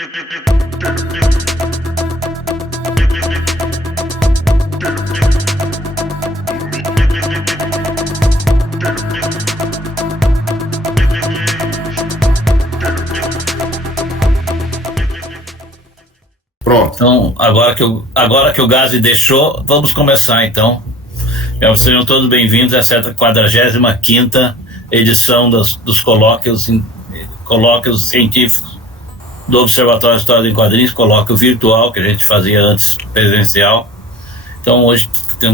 Pronto. Então, agora que o Gazi deixou, vamos começar então. Sejam todos bem-vindos a essa 45ª edição dos colóquios científicos do Observatório de História em Quadrinhos, colóquio virtual que a gente fazia antes presencial. Então hoje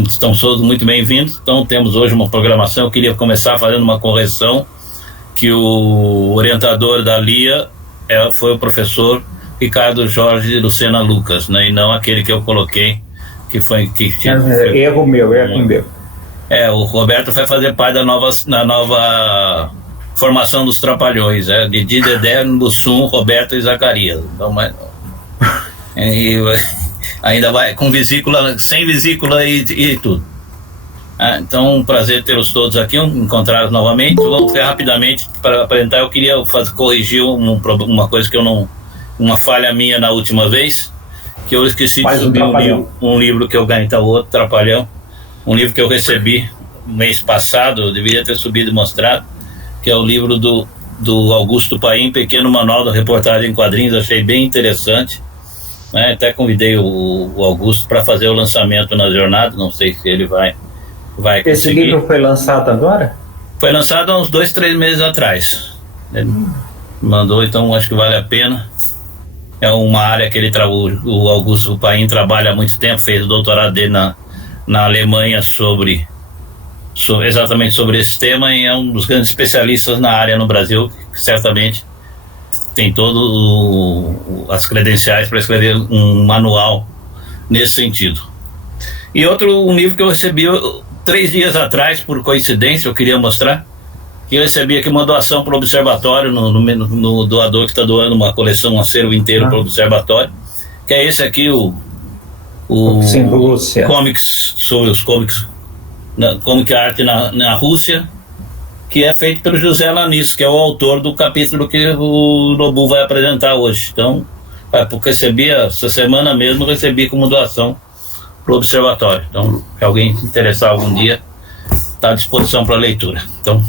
estamos todos muito bem-vindos. Então temos hoje uma programação. Eu queria começar fazendo uma correção, que o orientador da LIA foi o professor Ricardo Jorge Lucena Lucas, né, e não aquele que eu coloquei, erro meu. O Roberto vai fazer parte da nova formação dos Trapalhões, Didi, Dedé, Mussum, Roberto e Zacarias. Então, ainda vai com vesícula, sem vesícula e tudo. Então, um prazer tê-los todos aqui, encontrá-los novamente. Vamos ver rapidamente para apresentar. Eu queria corrigir uma coisa que eu não... Uma falha minha na última vez, que eu esqueci de subir um livro que eu ganhei, outro Trapalhão, um livro que eu recebi mês passado, eu deveria ter subido e mostrado, que é o livro do Augusto Paim, Pequeno Manual da Reportagem em Quadrinhos. Achei bem interessante, né? Até convidei o Augusto para fazer o lançamento na jornada, não sei se ele vai conseguir. Esse livro foi lançado agora? Foi lançado há uns 2-3 meses atrás. Ele mandou, então acho que vale a pena. É uma área que o Augusto Paim trabalha há muito tempo, fez o doutorado dele na Alemanha exatamente sobre esse tema, e é um dos grandes especialistas na área no Brasil, que certamente tem todas as credenciais para escrever um manual nesse sentido. E um livro que eu recebi 3 dias atrás, por coincidência, eu queria mostrar, que eu recebi aqui uma doação para o Observatório, no doador que está doando uma coleção, um acervo inteiro para o Observatório, que é esse aqui, o Comics, sobre os comics, Comic Art na Rússia, que é feito pelo José Lanis, que é o autor do capítulo que o Lobu vai apresentar hoje. Então, porque essa semana mesmo, recebi como doação para o Observatório. Então, se alguém se interessar algum dia, está à disposição para leitura. Então,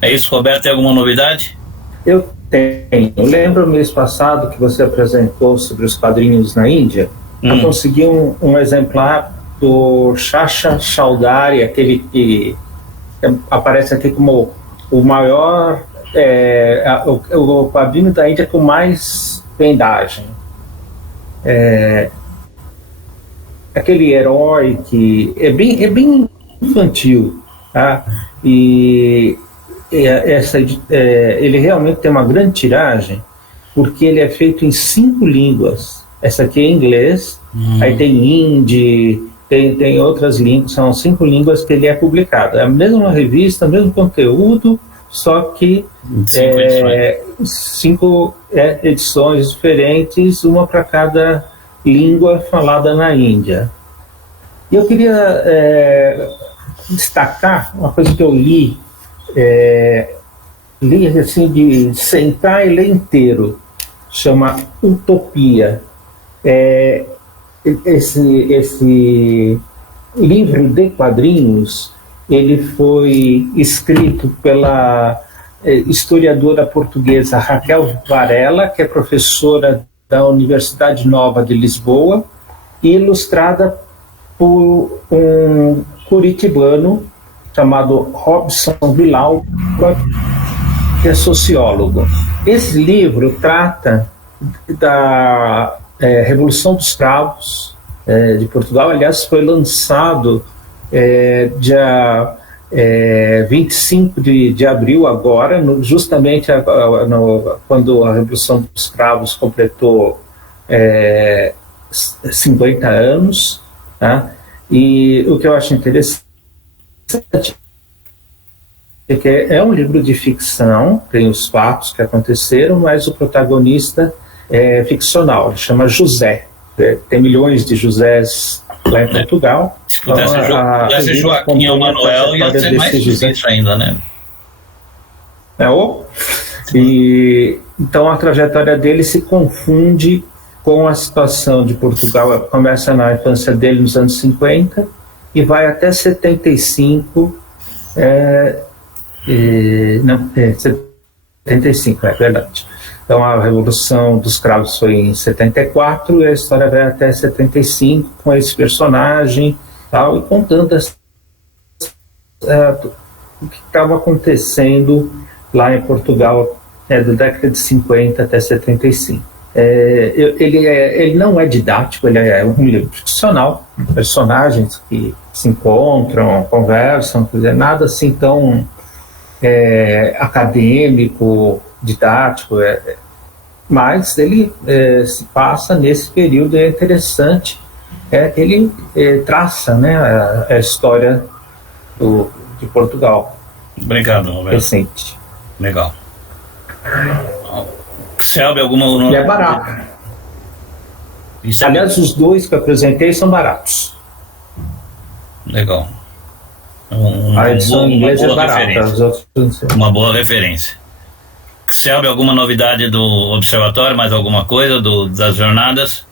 é isso. Roberto, tem alguma novidade? Eu tenho. Lembra o mês passado que você apresentou sobre os quadrinhos na Índia? Eu consegui um exemplar do Chacha Chaudhary, aquele que aparece aqui como o maior, o quadrinho da Índia com mais vendagem. Aquele herói que é bem infantil, tá? E ele realmente tem uma grande tiragem, porque ele é feito em 5 línguas. Essa aqui é em inglês, aí tem hindi, tem outras línguas, são 5 línguas que ele é publicado. É a mesma revista, o mesmo conteúdo, só que 5 edições diferentes, uma para cada língua falada na Índia. E eu queria destacar uma coisa que eu li assim, de sentar e ler inteiro, chama Utopia. Esse livro de quadrinhos, ele foi escrito pela historiadora portuguesa Raquel Varela, que é professora da Universidade Nova de Lisboa, e ilustrada por um curitibano chamado Robson Vilalba, que é sociólogo. Esse livro trata da Revolução dos Cravos de Portugal. Aliás, foi lançado dia 25 de abril agora, justamente quando a Revolução dos Cravos completou 50 anos, tá? E o que eu acho interessante é que é um livro de ficção, tem os fatos que aconteceram, mas o protagonista é ficcional, ele chama José. Tem milhões de Josés lá em Portugal. Esse Joaquim é o Manuel, e ia ser mais difícil ainda, né? E então a trajetória dele se confunde com a situação de Portugal. Começa na infância dele nos anos 50 e vai até 75. 75, é verdade. Então a Revolução dos Cravos foi em 74 e a história vai até 75 com esse personagem tal, e contando o que estava acontecendo lá em Portugal da década de 50 até 75. Ele não é didático, ele é um livro ficcional, personagens que se encontram, conversam, nada assim tão acadêmico, didático, mas ele se passa nesse período. É interessante, ele traça, né, a história de Portugal. Obrigado, Roberto. Recente. Legal. Selby, alguma... E é barato. Aliás, os dois que eu apresentei são baratos. Legal. A edição em inglês é barata. Uma boa referência. Selby, alguma novidade do observatório? Mais alguma coisa das jornadas?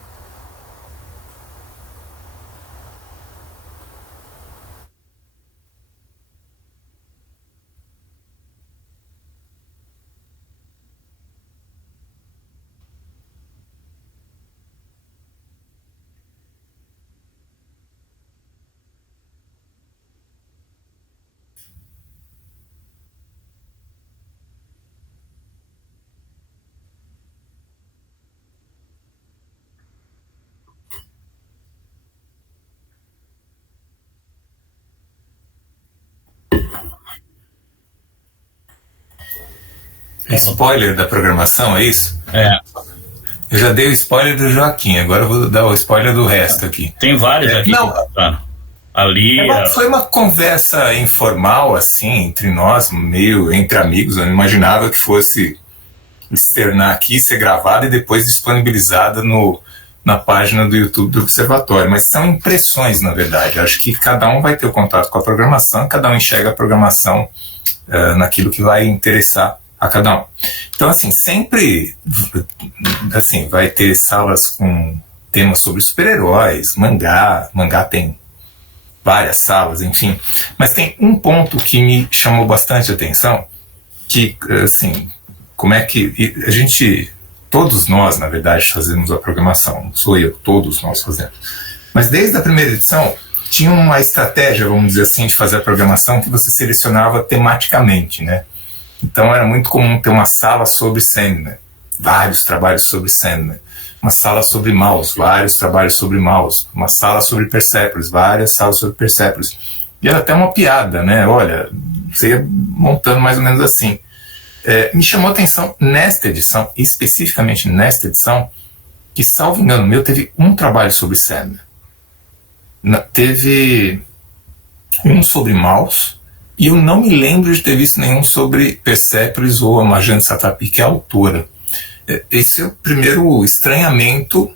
Spoiler da programação, é isso? Eu já dei o spoiler do Joaquim, agora eu vou dar o spoiler do resto aqui. Tem vários aqui. Não, ali. Foi uma conversa informal, assim, entre nós, meio entre amigos. Eu não imaginava que fosse externar aqui, ser gravada e depois disponibilizada na página do YouTube do Observatório. Mas são impressões, na verdade. Eu acho que cada um vai ter o contato com a programação, cada um enxerga a programação naquilo que vai interessar a cada um. Então, assim, sempre assim, vai ter salas com temas sobre super-heróis, mangá tem várias salas, enfim. Mas tem um ponto que me chamou bastante atenção, que, assim, como é que a gente, todos nós, na verdade, fazemos a programação, não sou eu, todos nós fazemos. Mas desde a primeira edição, tinha uma estratégia, vamos dizer assim, de fazer a programação que você selecionava tematicamente, né? Então era muito comum ter uma sala sobre Sandman, vários trabalhos sobre Sandman, uma sala sobre Maus, vários trabalhos sobre Maus, uma sala sobre Persepolis, várias salas sobre Persepolis. E era até uma piada, né? Olha, você ia montando mais ou menos assim. Me chamou a atenção nesta edição, especificamente nesta edição, que, salvo engano meu, teve um trabalho sobre Sandman. Teve um sobre Maus, e eu não me lembro de ter visto nenhum sobre Persepolis ou a Marjane Satrapi, que é a autora. Esse é o primeiro estranhamento,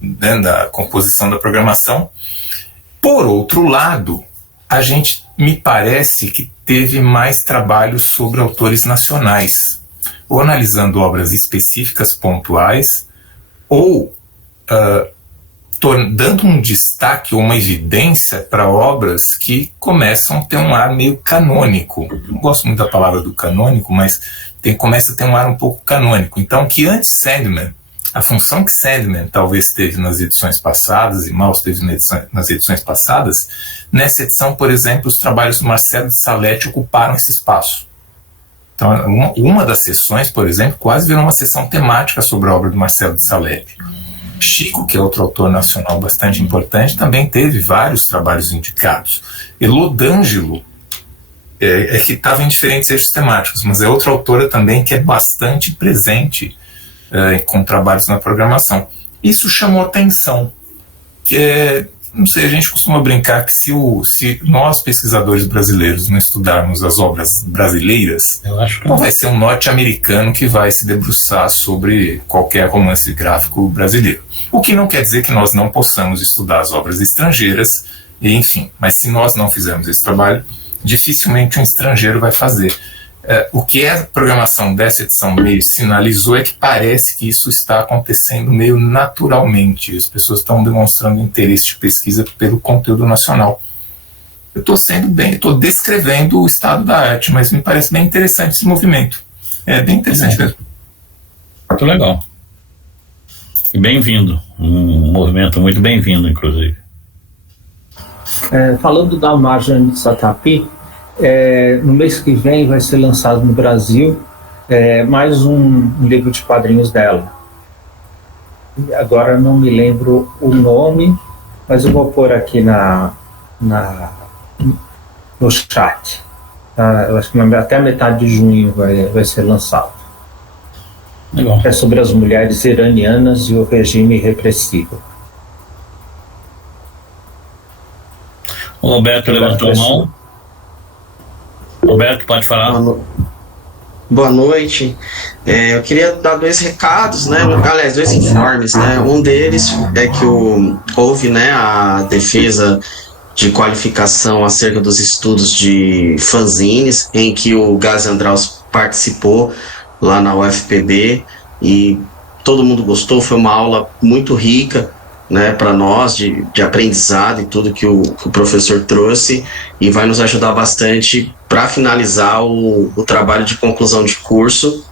né, da composição da programação. Por outro lado, a gente, me parece que teve mais trabalhos sobre autores nacionais, ou analisando obras específicas, pontuais, ou dando um destaque ou uma evidência para obras que começam a ter um ar meio canônico. Não gosto muito da palavra do canônico, mas começa a ter um ar um pouco canônico. Então, que antes Sandman, a função que Sandman talvez teve nas edições passadas, e Maus teve nas edições passadas, nessa edição, por exemplo, os trabalhos do Marcelo de Salete ocuparam esse espaço. Então, uma das sessões, por exemplo, quase virou uma sessão temática sobre a obra do Marcelo de Salete. Chico, que é outro autor nacional bastante importante, também teve vários trabalhos indicados. Elô D'Angelo, que estava em diferentes eixos temáticos, mas é outra autora também que é bastante presente com trabalhos na programação. Isso chamou atenção. Não sei, a gente costuma brincar que se nós, pesquisadores brasileiros, não estudarmos as obras brasileiras, não vai ser um norte-americano que vai se debruçar sobre qualquer romance gráfico brasileiro. O que não quer dizer que nós não possamos estudar as obras estrangeiras, e, enfim, mas se nós não fizermos esse trabalho, dificilmente um estrangeiro vai fazer. O que a programação dessa edição meio sinalizou é que parece que isso está acontecendo meio naturalmente. As pessoas estão demonstrando interesse de pesquisa pelo conteúdo nacional. Eu estou descrevendo o estado da arte, mas me parece bem interessante esse movimento. É bem interessante mesmo. Muito legal. E bem-vindo. Um movimento muito bem-vindo, inclusive. Falando da Marjane Satapi, no mês que vem vai ser lançado no Brasil mais um livro de quadrinhos dela. Agora não me lembro o nome, mas eu vou pôr aqui no chat. Eu acho que até a metade de junho vai ser lançado. Legal. É sobre as mulheres iranianas e o regime repressivo. O Roberto levantou a mão. Roberto, pode falar. Boa noite. Eu queria dar 2 recados, né? Aliás, 2 informes, né? Um deles é que houve, né, a defesa de qualificação acerca dos estudos de fanzines, em que o Gazi Andraus participou lá na UFPB e todo mundo gostou. Foi uma aula muito rica, né, para nós, de aprendizado e tudo que o professor trouxe, e vai nos ajudar bastante para finalizar o trabalho de conclusão de curso.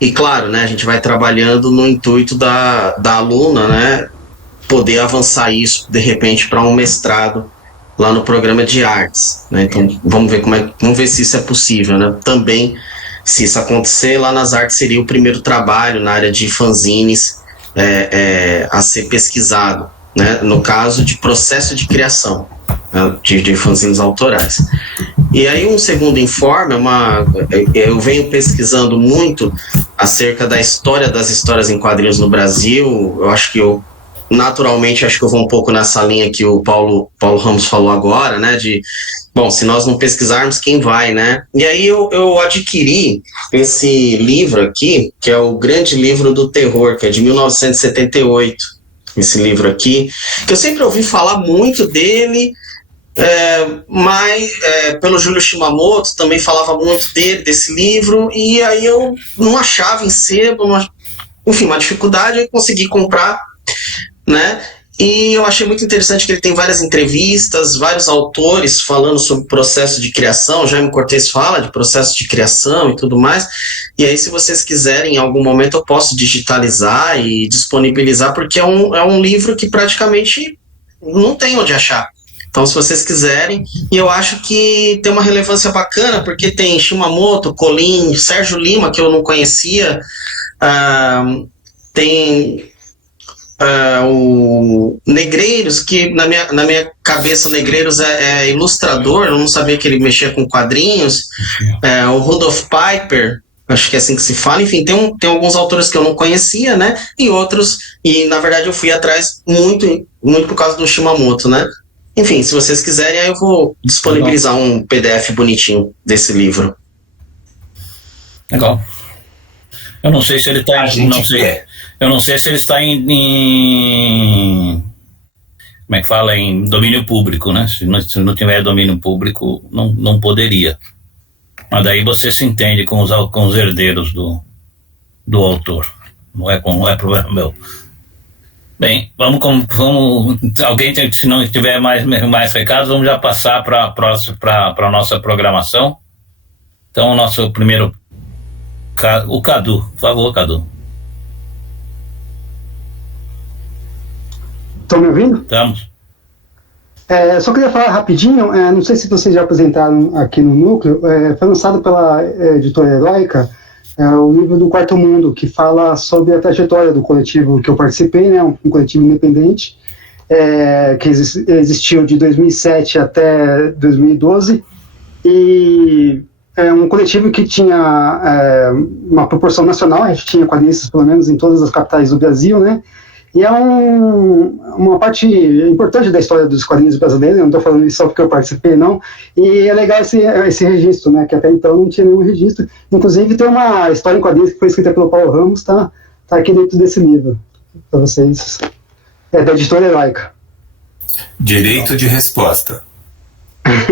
E claro, né, a gente vai trabalhando no intuito da aluna, né, poder avançar isso de repente para um mestrado lá no programa de artes, né? Então vamos ver se isso é possível, né? Também, se isso acontecer, lá nas artes seria o primeiro trabalho na área de fanzines a ser pesquisado, né? No caso de processo de criação, né, de fanzines autorais. E aí um segundo informe, eu venho pesquisando muito acerca da história das histórias em quadrinhos no Brasil. Eu acho que naturalmente, acho que eu vou um pouco nessa linha que o Paulo Ramos falou agora, né, se nós não pesquisarmos, quem vai, né? E aí eu adquiri esse livro aqui, que é o Grande Livro do Terror, que é de 1978, esse livro aqui, que eu sempre ouvi falar muito dele, mas pelo Júlio Shimamoto também falava muito desse livro, e aí eu não achava em sebo, enfim, uma dificuldade, eu consegui comprar, né? E eu achei muito interessante que ele tem várias entrevistas, vários autores falando sobre o processo de criação. Jaime Cortez fala de processo de criação e tudo mais. E aí, se vocês quiserem, em algum momento eu posso digitalizar e disponibilizar, porque é um livro que praticamente não tem onde achar. Então, se vocês quiserem, e eu acho que tem uma relevância bacana, porque tem Shimamoto, Colin, Sérgio Lima, que eu não conhecia, tem o Negreiros, que na minha cabeça o Negreiros é ilustrador, eu não sabia que ele mexia com quadrinhos, o Rudolf Piper, acho que é assim que se fala. Enfim, tem alguns autores que eu não conhecia, né, e outros, e na verdade eu fui atrás muito, muito por causa do Shimamoto, né. Enfim, se vocês quiserem, aí eu vou disponibilizar um PDF bonitinho desse livro. Legal. Eu não sei se ele está Eu não sei se ele está em como é que fala, em domínio público, né? Se não tiver domínio público, não poderia. Mas daí você se entende com os herdeiros do autor. Não é problema meu. Bem, vamos alguém, se não tiver mais recados, vamos já passar para a nossa programação. Então, o nosso primeiro, o Cadu, por favor, Cadu. Estão me ouvindo? Estamos. Só queria falar rapidinho, não sei se vocês já apresentaram aqui no Núcleo, foi lançado pela editora Heróica, o livro do Quarto Mundo, que fala sobre a trajetória do coletivo que eu participei, né, um coletivo independente, que existiu de 2007 até 2012, e é um coletivo que tinha uma proporção nacional, a gente tinha quadrinistas pelo menos em todas as capitais do Brasil, né, e é uma parte importante da história dos quadrinhos brasileiros. Eu não estou falando isso só porque eu participei, não. E é legal esse registro, né? Que até então não tinha nenhum registro. Inclusive tem uma história em quadrinhos que foi escrita pelo Paulo Ramos, tá aqui dentro desse livro, para vocês. É da editora Heróica. Direito de resposta.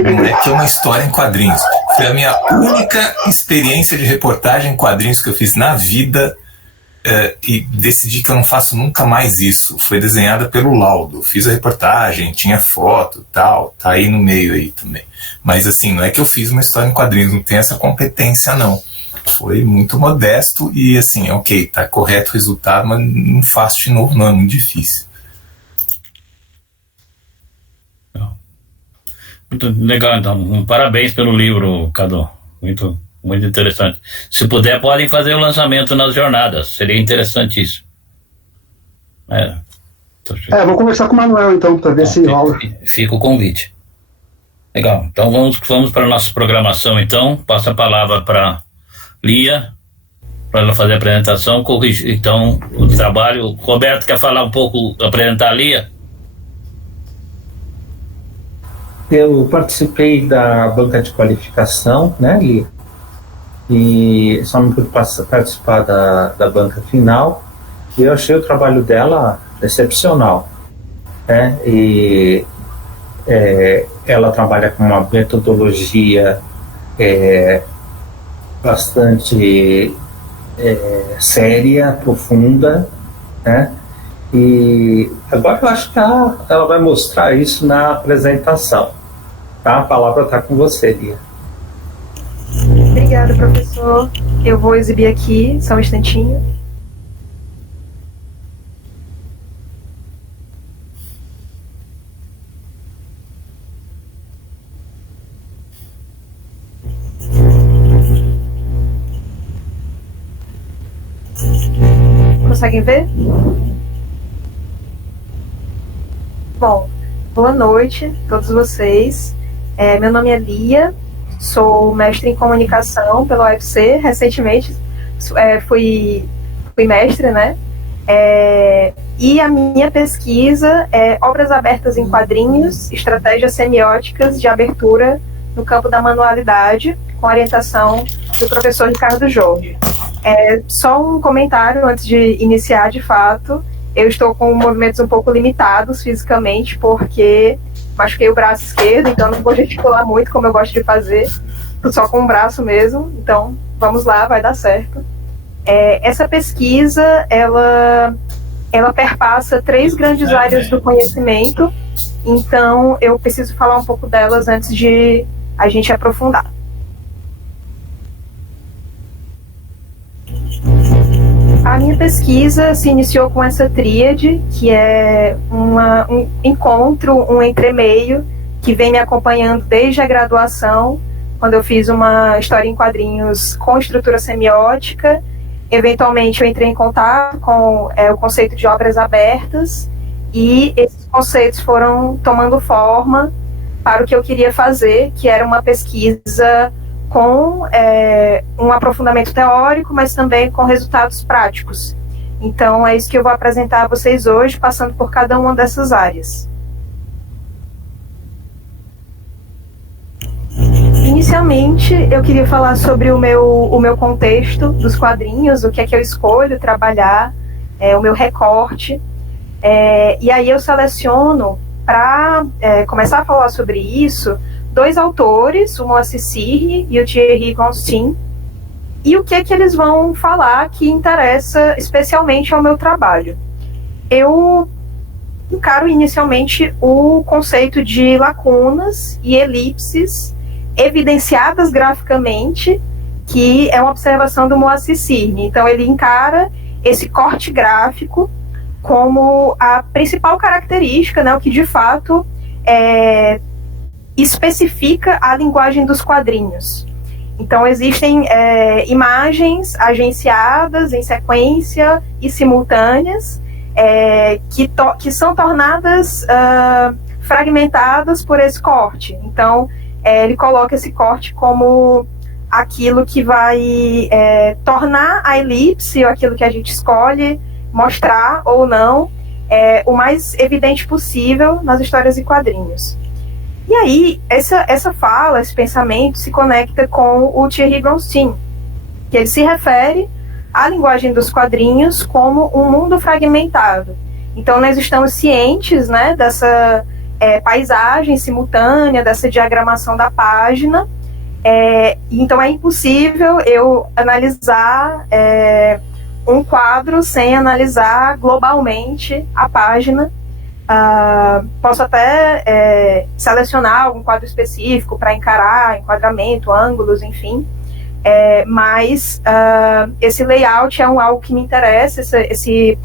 Não é que é uma história em quadrinhos. Foi a minha única experiência de reportagem em quadrinhos que eu fiz na vida, e decidi que eu não faço nunca mais isso. Foi desenhada pelo Laudo. Fiz a reportagem, tinha foto, tal, tá aí no meio aí também. Mas assim, não é que eu fiz uma história em quadrinhos, não tenho essa competência não. Foi muito modesto e assim, ok, tá correto o resultado, mas não faço de novo não, é muito difícil. Muito legal, então. Parabéns pelo livro, Cadu. Muito, muito interessante. Se puder, podem fazer o lançamento nas jornadas. Seria interessante isso. Vou conversar com o Manuel, então, para ver se rola. Fica o convite. Legal. Então, vamos para a nossa programação, então. Passa a palavra para Lia, para ela fazer a apresentação. Corrigir, então, o trabalho. Roberto, quer falar um pouco, apresentar a Lia? Eu participei da banca de qualificação, né, Lia? E só não pude participar da banca final. E eu achei o trabalho dela excepcional, né? E ela trabalha com uma metodologia bastante séria, profunda, né? E agora eu acho que ela vai mostrar isso na apresentação. Tá? A palavra está com você, Lia. Obrigada, professor. Eu vou exibir aqui, só um instantinho. Conseguem ver? Bom, boa noite a todos vocês. Meu nome é Lia, sou mestre em comunicação pela UFC. Recentemente fui mestre, né? E a minha pesquisa é obras abertas em quadrinhos, estratégias semióticas de abertura no campo da manualidade, com orientação do professor Ricardo Jorge. Só um comentário antes de iniciar de fato. Eu estou com movimentos um pouco limitados fisicamente, porque machuquei o braço esquerdo, então não vou gesticular muito como eu gosto de fazer, só com o braço mesmo. Então, vamos lá, vai dar certo. Essa pesquisa, ela perpassa 3 grandes áreas do conhecimento, então eu preciso falar um pouco delas antes de a gente aprofundar. A minha pesquisa se iniciou com essa tríade, que é um encontro, um entremeio, que vem me acompanhando desde a graduação, quando eu fiz uma história em quadrinhos com estrutura semiótica. Eventualmente eu entrei em contato com o conceito de obras abertas, e esses conceitos foram tomando forma para o que eu queria fazer, que era uma pesquisa com um aprofundamento teórico, mas também com resultados práticos. Então é isso que eu vou apresentar a vocês hoje, passando por cada uma dessas áreas. Inicialmente, eu queria falar sobre o meu contexto dos quadrinhos, o que é que eu escolho trabalhar, o meu recorte. E aí eu seleciono, para começar a falar sobre isso, 2 autores, o Moacir Cirri e o Thierry Gonstein, e o que é que eles vão falar que interessa especialmente ao meu trabalho. Eu encaro inicialmente o conceito de lacunas e elipses evidenciadas graficamente, que é uma observação do Moacir Cirri. Então ele encara esse corte gráfico como a principal característica, né, o que de fato especifica a linguagem dos quadrinhos. Então existem imagens agenciadas em sequência e simultâneas, que são tornadas fragmentadas por esse corte. Então ele coloca esse corte como aquilo que vai tornar a elipse, ou aquilo que a gente escolhe mostrar ou não, o mais evidente possível nas histórias e quadrinhos. E aí, essa fala, esse pensamento se conecta com o Thierry Gonstein, que ele se refere à linguagem dos quadrinhos como um mundo fragmentado. Então, nós estamos cientes, né, dessa paisagem simultânea, dessa diagramação da página, Então é impossível eu analisar um quadro sem analisar globalmente a página. Posso até selecionar algum quadro específico para encarar enquadramento, ângulos, enfim, mas esse layout é algo que me interessa, esse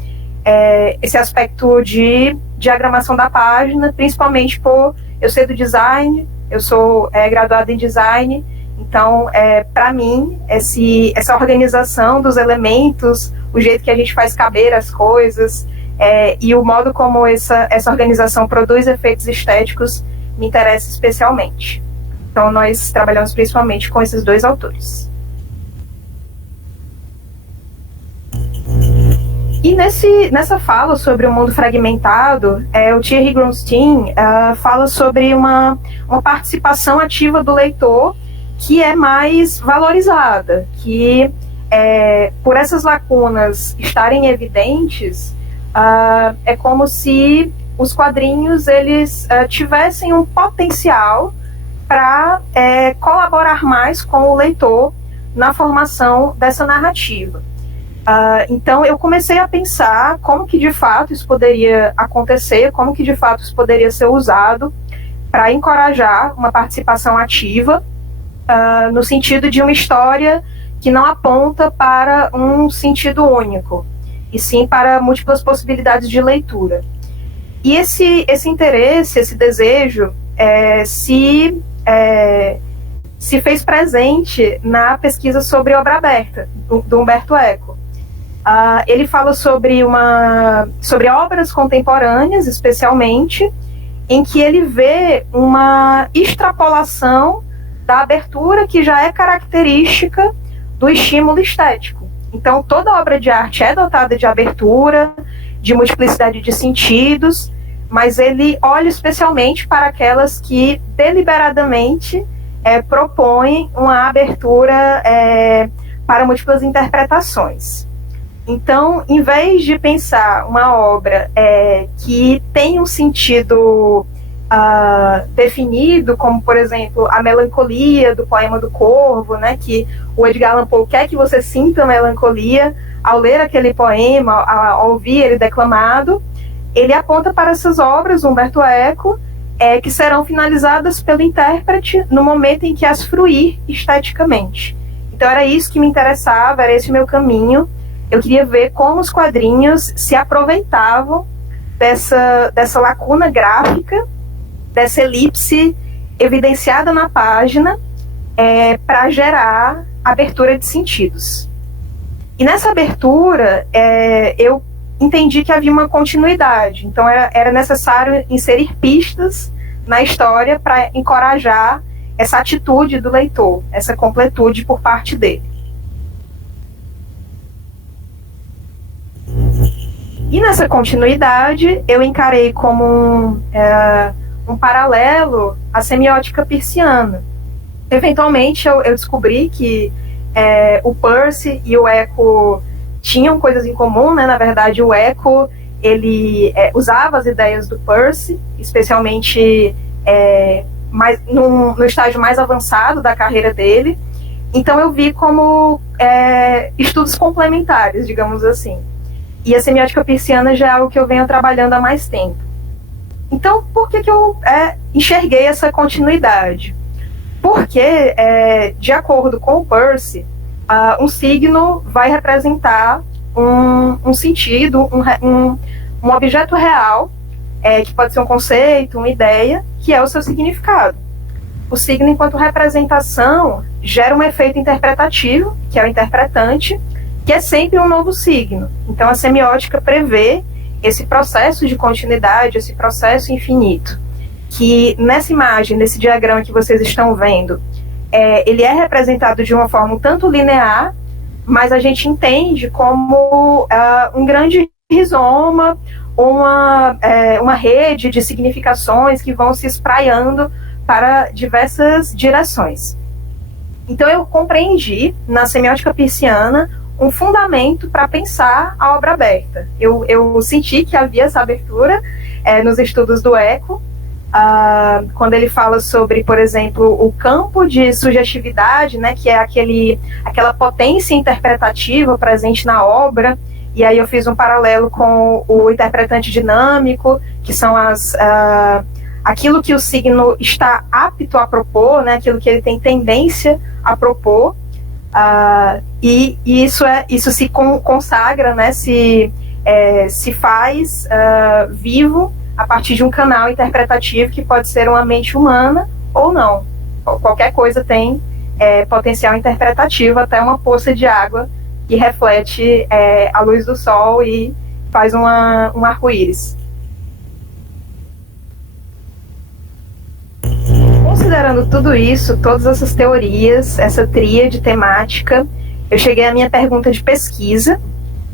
aspecto de diagramação da página, principalmente por eu ser do design, eu sou graduada em design, então para mim essa organização dos elementos, o jeito que a gente faz caber as coisas, e o modo como essa organização produz efeitos estéticos me interessa especialmente. Então, nós trabalhamos principalmente com esses dois autores. E nessa fala sobre o mundo fragmentado, o Thierry Grunstein fala sobre uma participação ativa do leitor que é mais valorizada, que por essas lacunas estarem evidentes, é como se os quadrinhos eles tivessem um potencial para colaborar mais com o leitor na formação dessa narrativa. Então eu comecei a pensar como que de fato isso poderia acontecer, como que de fato isso poderia ser usado para encorajar uma participação ativa, no sentido de uma história que não aponta para um sentido único, e sim para múltiplas possibilidades de leitura. E esse interesse, esse desejo, se fez presente na pesquisa sobre obra aberta, do Umberto Eco. Ele fala sobre obras contemporâneas, especialmente, em que ele vê uma extrapolação da abertura que já é característica do estímulo estético. Então, toda obra de arte é dotada de abertura, de multiplicidade de sentidos, mas ele olha especialmente para aquelas que deliberadamente propõem uma abertura para múltiplas interpretações. Então, em vez de pensar uma obra que tem um sentido definido, como, por exemplo, a melancolia do poema do Corvo, né, que o Edgar Allan Poe quer que você sinta melancolia ao ler aquele poema, ao ouvir ele declamado, ele aponta para essas obras, Umberto Eco, que serão finalizadas pelo intérprete no momento em que as fruir esteticamente. Então era isso que me interessava, era esse o meu caminho. Eu queria ver como os quadrinhos se aproveitavam dessa lacuna gráfica, dessa elipse evidenciada na página, para gerar abertura de sentidos. E nessa abertura, eu entendi que havia uma continuidade. Então era necessário inserir pistas na história para encorajar essa atitude do leitor, essa completude por parte dele. E nessa continuidade, eu encarei como um paralelo à semiótica peirciana. Eventualmente, eu descobri que o Peirce e o Eco tinham coisas em comum, né? Na verdade, o Eco ele usava as ideias do Peirce, especialmente no estágio mais avançado da carreira dele. Então, eu vi como estudos complementares, digamos assim. E a semiótica peirciana já é algo que eu venho trabalhando há mais tempo. Então, por que eu enxerguei essa continuidade? Porque, de acordo com o Peirce, um signo vai representar um sentido, um objeto real, que pode ser um conceito, uma ideia, que é o seu significado. O signo, enquanto representação, gera um efeito interpretativo, que é o interpretante, que é sempre um novo signo. Então, a semiótica prevê esse processo de continuidade, esse processo infinito, que nessa imagem, nesse diagrama que vocês estão vendo, ele é representado de uma forma um tanto linear, mas a gente entende como um grande rizoma, uma rede de significações que vão se espraiando para diversas direções. Então eu compreendi, na semiótica peirciana, um fundamento para pensar a obra aberta. Eu senti que havia essa abertura nos estudos do Eco, quando ele fala sobre, por exemplo, o campo de sugestividade, né, que é aquela potência interpretativa presente na obra, e aí eu fiz um paralelo com o interpretante dinâmico, que são aquilo que o signo está apto a propor, né, aquilo que ele tem tendência a propor, e isso se consagra, né, se faz vivo a partir de um canal interpretativo que pode ser uma mente humana ou não. Qualquer coisa tem potencial interpretativo, até uma poça de água que reflete a luz do sol e faz um arco-íris. Considerando tudo isso, todas essas teorias, essa tríade temática, eu cheguei à minha pergunta de pesquisa,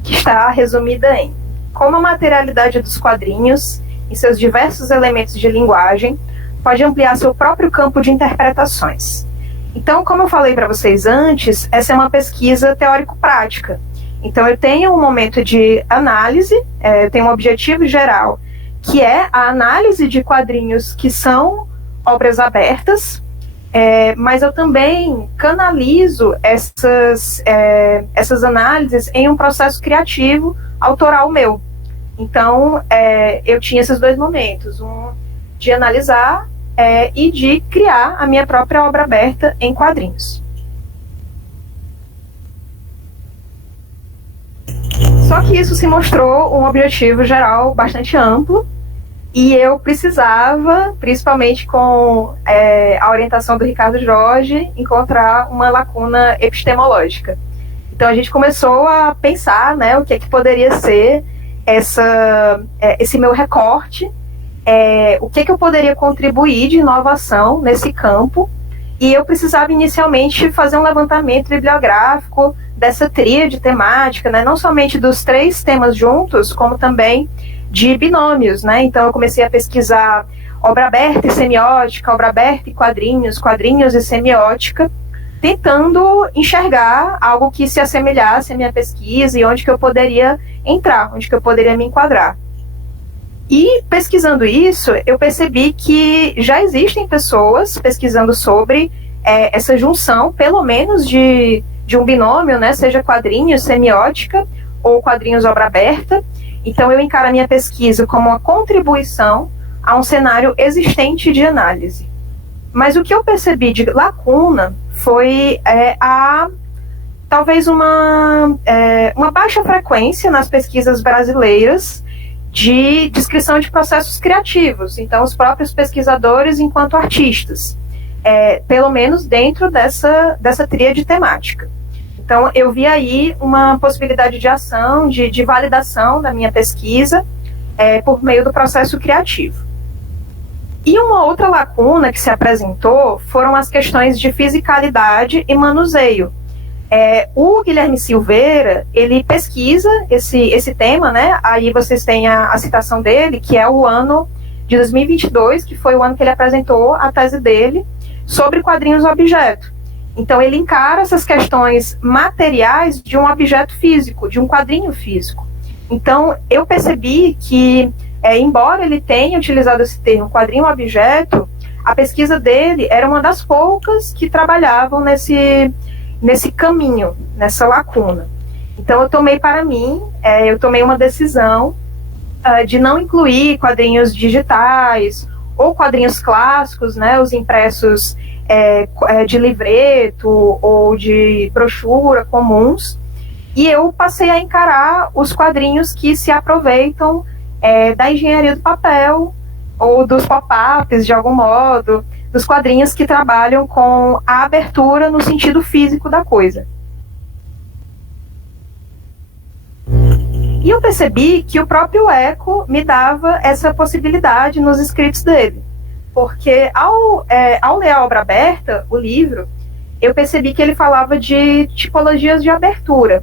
que está resumida em: como a materialidade dos quadrinhos, em seus diversos elementos de linguagem, pode ampliar seu próprio campo de interpretações. Então, como eu falei para vocês antes, essa é uma pesquisa teórico-prática. Então, eu tenho um momento de análise, eu tenho um objetivo geral, que é a análise de quadrinhos que são obras abertas, mas eu também canalizo essas análises em um processo criativo autoral meu. Então, eu tinha esses dois momentos, um de analisar e de criar a minha própria obra aberta em quadrinhos. Só que isso se mostrou um objetivo geral bastante amplo, e eu precisava, principalmente com a orientação do Ricardo Jorge, encontrar uma lacuna epistemológica. Então a gente começou a pensar, né, o que é que poderia ser esse meu recorte, o que é que eu poderia contribuir de inovação nesse campo, e eu precisava inicialmente fazer um levantamento bibliográfico dessa tríade temática, né, não somente dos 3 temas juntos, como também de binômios, né? Então eu comecei a pesquisar obra aberta e semiótica, obra aberta e quadrinhos, quadrinhos e semiótica, tentando enxergar algo que se assemelhasse à minha pesquisa e onde que eu poderia entrar, onde que eu poderia me enquadrar. E pesquisando isso, eu percebi que já existem pessoas pesquisando sobre essa junção, pelo menos de um binômio, né? Seja quadrinhos, semiótica ou quadrinhos, obra aberta. Então, eu encaro a minha pesquisa como uma contribuição a um cenário existente de análise. Mas o que eu percebi de lacuna foi talvez uma baixa frequência nas pesquisas brasileiras de descrição de processos criativos. Então, os próprios pesquisadores enquanto artistas, pelo menos dentro dessa tríade temática. Então, eu vi aí uma possibilidade de ação, de validação da minha pesquisa por meio do processo criativo. E uma outra lacuna que se apresentou foram as questões de fisicalidade e manuseio. O Guilherme Silveira, ele pesquisa esse tema, né? Aí vocês têm a citação dele, que é o ano de 2022, que foi o ano que ele apresentou a tese dele sobre quadrinhos objeto. Então, ele encara essas questões materiais de um objeto físico, de um quadrinho físico. Então, eu percebi que, embora ele tenha utilizado esse termo quadrinho-objeto, a pesquisa dele era uma das poucas que trabalhavam nesse caminho, nessa lacuna. Então, eu tomei para mim, eu tomei uma decisão de não incluir quadrinhos digitais ou quadrinhos clássicos, né, os impressos de livreto ou de brochura comuns, e eu passei a encarar os quadrinhos que se aproveitam da engenharia do papel ou dos pop-ups, de algum modo, dos quadrinhos que trabalham com a abertura no sentido físico da coisa. E eu percebi que o próprio Eco me dava essa possibilidade nos escritos dele. Porque ao ler a obra aberta, o livro, eu percebi que ele falava de tipologias de abertura.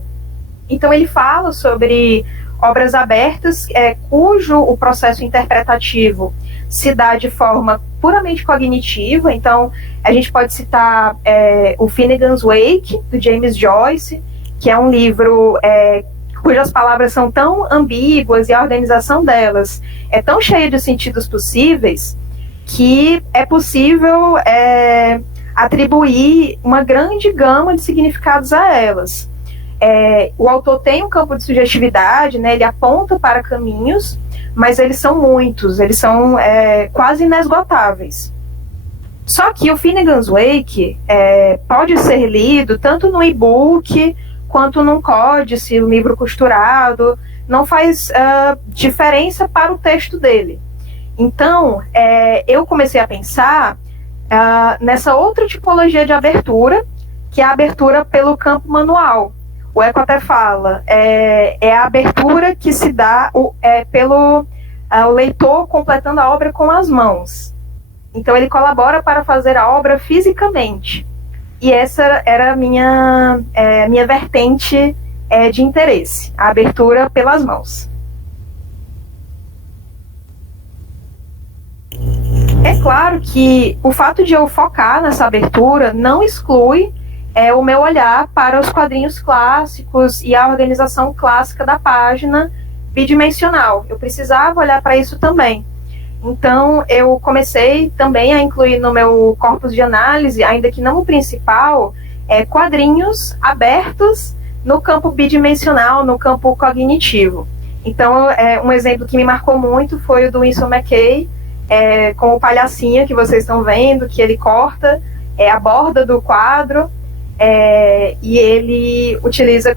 Então ele fala sobre obras abertas cujo o processo interpretativo se dá de forma puramente cognitiva. Então a gente pode citar o Finnegan's Wake, do James Joyce, que é um livro cujas palavras são tão ambíguas e a organização delas é tão cheia de sentidos possíveis que é possível atribuir uma grande gama de significados a elas. O autor tem um campo de sugestividade, né, ele aponta para caminhos, mas eles são muitos, eles são quase inesgotáveis. Só que o Finnegan's Wake pode ser lido tanto no e-book quanto num códice, um livro costurado, não faz diferença para o texto dele. Então, eu comecei a pensar nessa outra tipologia de abertura, que é a abertura pelo campo manual. O Eco até fala, é a abertura que se dá pelo o leitor completando a obra com as mãos. Então ele colabora para fazer a obra fisicamente. E essa era a minha vertente de interesse, a abertura pelas mãos. É claro que o fato de eu focar nessa abertura não exclui o meu olhar para os quadrinhos clássicos e a organização clássica da página bidimensional. Eu precisava olhar para isso também. Então, eu comecei também a incluir no meu corpus de análise, ainda que não o principal, quadrinhos abertos no campo bidimensional, no campo cognitivo. Então, um exemplo que me marcou muito foi o do Winsor McCay, com o palhacinho que vocês estão vendo, que ele corta a borda do quadro, e ele utiliza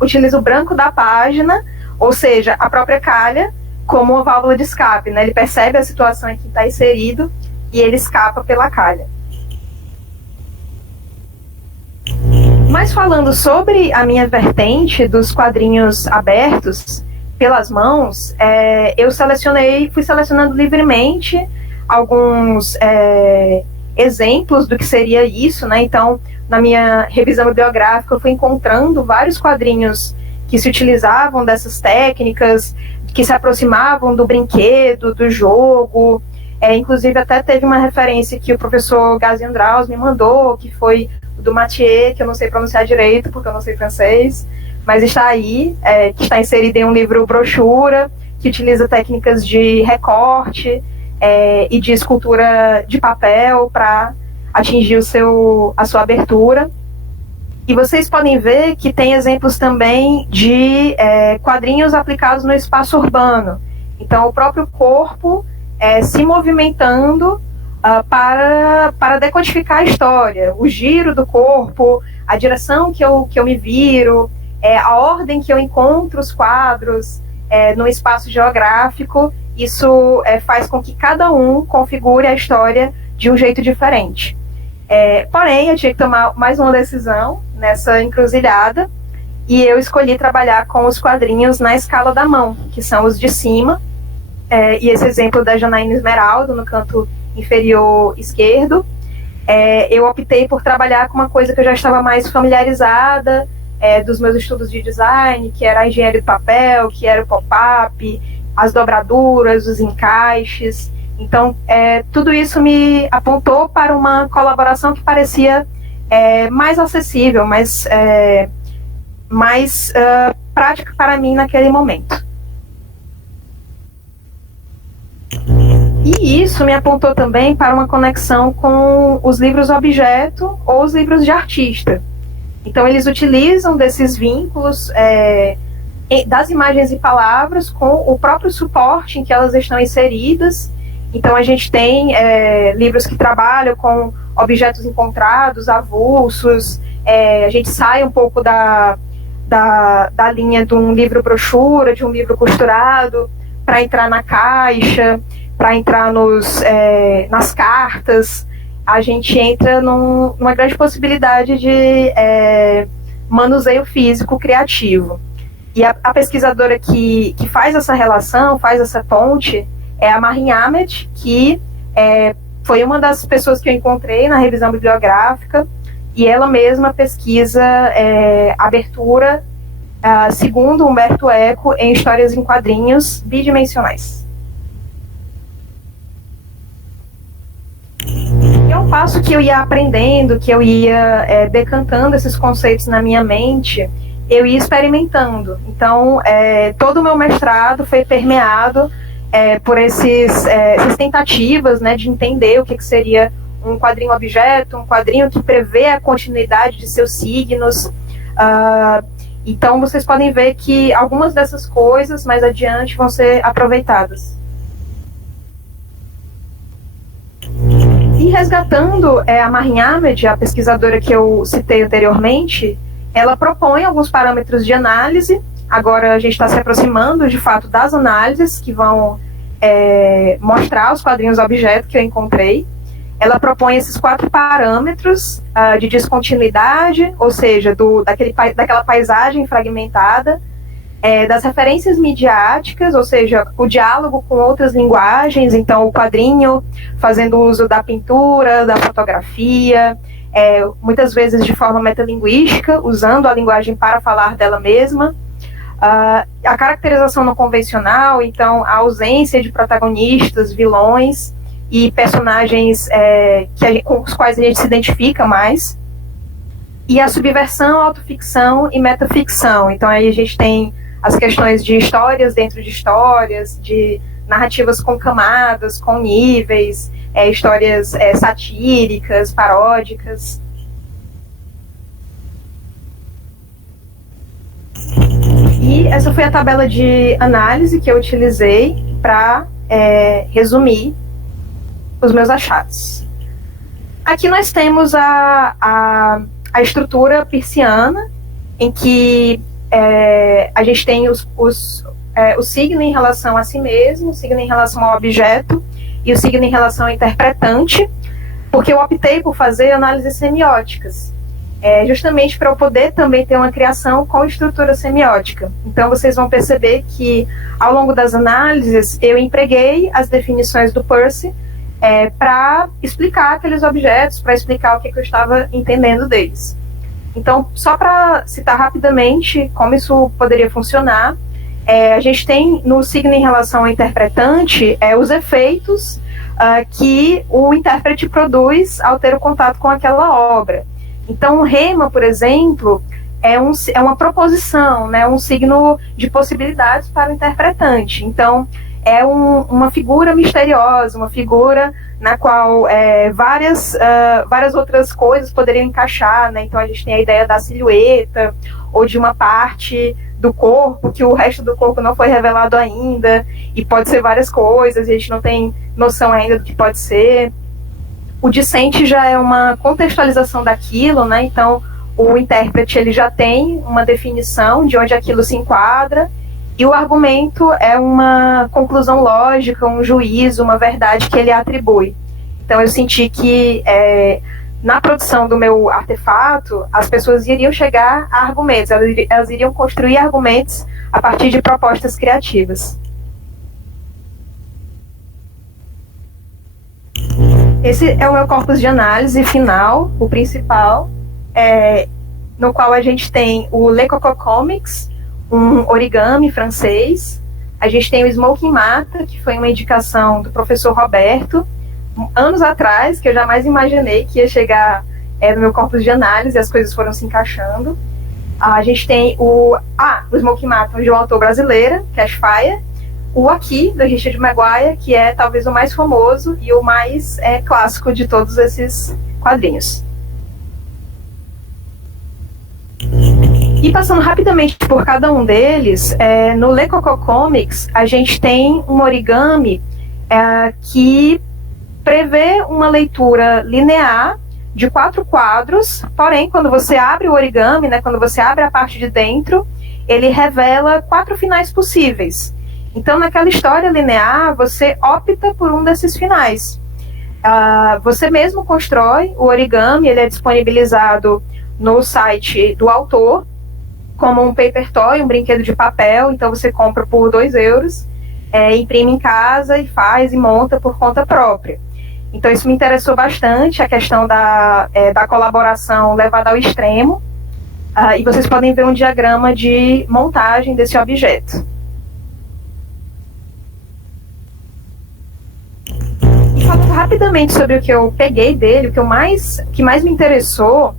utiliza o branco da página, ou seja, a própria calha, como uma válvula de escape, né? Ele percebe a situação em que está inserido e ele escapa pela calha. Mas falando sobre a minha vertente dos quadrinhos abertos pelas mãos, eu fui selecionando livremente alguns exemplos do que seria isso, né? Então, na minha revisão bibliográfica, eu fui encontrando vários quadrinhos que se utilizavam dessas técnicas, que se aproximavam do brinquedo, do jogo. Inclusive, até teve uma referência que o professor Gazi Andraus me mandou, que foi do Mathieu, que eu não sei pronunciar direito, porque eu não sei francês, mas está aí, que está inserido em um livro brochura, que utiliza técnicas de recorte e de escultura de papel para atingir a sua abertura. E vocês podem ver que tem exemplos também de quadrinhos aplicados no espaço urbano. Então, o próprio corpo se movimentando para decodificar a história. O giro do corpo, a direção que eu me viro, a ordem que eu encontro os quadros no espaço geográfico. Isso faz com que cada um configure a história de um jeito diferente. Porém, eu tinha que tomar mais uma decisão nessa encruzilhada, e eu escolhi trabalhar com os quadrinhos na escala da mão, que são os de cima, e esse exemplo da Janaína Esmeralda, no canto inferior esquerdo. Eu optei por trabalhar com uma coisa que eu já estava mais familiarizada dos meus estudos de design, que era a engenharia do papel, que era o pop-up, as dobraduras, os encaixes. Então, tudo isso me apontou para uma colaboração que parecia mais acessível, mais prática para mim naquele momento. E isso me apontou também para uma conexão com os livros objeto ou os livros de artista. Então, eles utilizam desses vínculos das imagens e palavras com o próprio suporte em que elas estão inseridas. Então, a gente tem livros que trabalham com objetos encontrados, avulsos. A gente sai um pouco da linha de um livro brochura, de um livro costurado, para entrar na caixa, para entrar nas cartas. A gente entra numa grande possibilidade de manuseio físico criativo. E a pesquisadora que faz essa relação, faz essa ponte, é a Marin Ahmed, que foi uma das pessoas que eu encontrei na revisão bibliográfica, e ela mesma pesquisa abertura, segundo Humberto Eco, em histórias em quadrinhos bidimensionais. E ao passo que eu ia aprendendo, que eu ia decantando esses conceitos na minha mente, eu ia experimentando. Então, todo o meu mestrado foi permeado por essas tentativas, né, de entender o que seria um quadrinho objeto, um quadrinho que prevê a continuidade de seus signos. Então vocês podem ver que algumas dessas coisas mais adiante vão ser aproveitadas. E resgatando a Marin Ahmed, a pesquisadora que eu citei anteriormente, ela propõe alguns parâmetros de análise. Agora a gente está se aproximando, de fato, das análises que vão mostrar os quadrinhos objeto que eu encontrei. Ela propõe esses 4 parâmetros de descontinuidade, ou seja, daquela paisagem fragmentada, das referências midiáticas, ou seja, o diálogo com outras linguagens, então o quadrinho fazendo uso da pintura, da fotografia, muitas vezes de forma metalinguística, usando a linguagem para falar dela mesma. A caracterização não convencional, então a ausência de protagonistas, vilões e personagens com os quais a gente se identifica mais. E a subversão, autoficção e metaficção. Então aí a gente tem as questões de histórias dentro de histórias, de narrativas com camadas, com níveis, histórias satíricas, paródicas. E essa foi a tabela de análise que eu utilizei para resumir os meus achados. Aqui nós temos a estrutura peirciana, em que a gente tem o signo em relação a si mesmo, o signo em relação ao objeto e o signo em relação ao interpretante, porque eu optei por fazer análises semióticas, justamente para eu poder também ter uma criação com estrutura semiótica. Então vocês vão perceber que ao longo das análises eu empreguei as definições do Peirce para explicar aqueles objetos, para explicar o que eu estava entendendo deles. Então, só para citar rapidamente como isso poderia funcionar, a gente tem no signo em relação ao interpretante os efeitos que o intérprete produz ao ter o contato com aquela obra. Então, o rema, por exemplo, é uma proposição, né, um signo de possibilidades para o interpretante. Então, é uma figura misteriosa, uma figura na qual várias outras coisas poderiam encaixar, né? Então a gente tem a ideia da silhueta ou de uma parte do corpo, que o resto do corpo não foi revelado ainda, e pode ser várias coisas, a gente não tem noção ainda do que pode ser. O discente já é uma contextualização daquilo, né? Então o intérprete ele já tem uma definição de onde aquilo se enquadra, e o argumento é uma conclusão lógica, um juízo, uma verdade que ele atribui. Então eu senti que na produção do meu artefato, as pessoas iriam chegar a argumentos, elas iriam construir argumentos a partir de propostas criativas. Esse é o meu corpus de análise final, o principal, no qual a gente tem o Le Coco Comics, um origami francês. A gente tem o Smoking Mata, que foi uma indicação do professor Roberto, anos atrás, que eu jamais imaginei que ia chegar no meu corpus de análise, e as coisas foram se encaixando. A gente tem o Smoking Mata, de uma autor brasileira, Cash Fire, o Aqui, do Richard Maguire, que é talvez o mais famoso e o mais clássico de todos esses quadrinhos. E passando rapidamente por cada um deles, no Le Coco Comics, a gente tem um origami que prevê uma leitura linear de 4 quadros, porém, quando você abre o origami, né, quando você abre a parte de dentro, ele revela 4 finais possíveis. Então, naquela história linear, você opta por um desses finais. Você mesmo constrói o origami, ele é disponibilizado no site do autor, como um paper toy, um brinquedo de papel. Então você compra por 2 euros, imprime em casa e faz e monta por conta própria. Então isso me interessou bastante, a questão da colaboração levada ao extremo, e vocês podem ver um diagrama de montagem desse objeto. E falando rapidamente sobre o que eu peguei dele, o que mais me interessou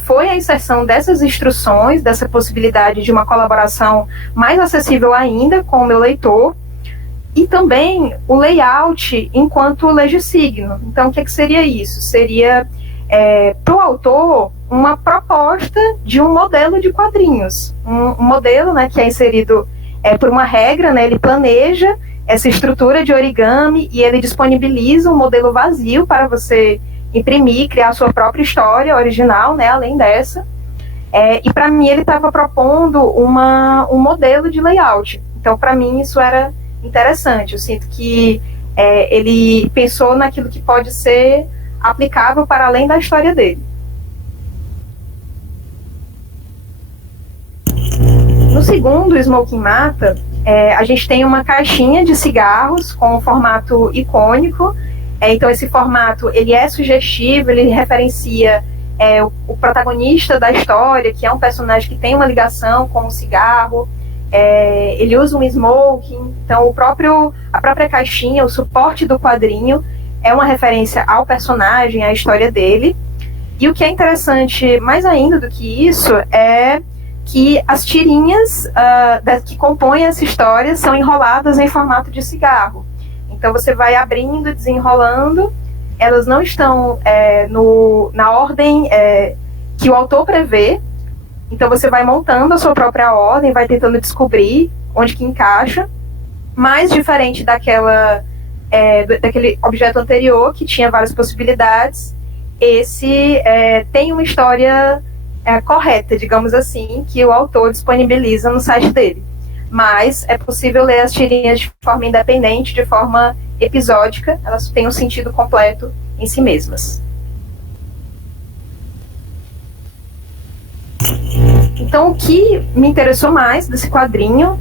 foi a inserção dessas instruções, dessa possibilidade de uma colaboração mais acessível ainda com o meu leitor. e também o layout enquanto legisigno. Então, o que seria isso? Seria, para o autor, uma proposta de um modelo de quadrinhos. Um modelo, né, que é inserido por uma regra, né, ele planeja essa estrutura de origami e ele disponibiliza um modelo vazio para você imprimir, criar a sua própria história original, né, além dessa. E para mim ele estava propondo um modelo de layout. Então, para mim, isso era interessante. Eu sinto que ele pensou naquilo que pode ser aplicável para além da história dele. No segundo, Smoking Mata, a gente tem uma caixinha de cigarros com um formato icônico. Então, esse formato ele é sugestivo, ele referencia o protagonista da história, que é um personagem que tem uma ligação com o cigarro. Ele usa um smoking. Então, a própria caixinha, o suporte do quadrinho, é uma referência ao personagem, à história dele. E o que é interessante, mais ainda do que isso, é que as tirinhas que compõem essa história são enroladas em formato de cigarro. Então você vai abrindo, desenrolando, elas não estão na ordem que o autor prevê. Então você vai montando a sua própria ordem, vai tentando descobrir onde que encaixa, mais diferente daquele objeto anterior, que tinha várias possibilidades. Esse tem uma história correta, digamos assim, que o autor disponibiliza no site dele. Mas é possível ler as tirinhas de forma independente, de forma episódica, elas têm um sentido completo em si mesmas. Então, o que me interessou mais desse quadrinho,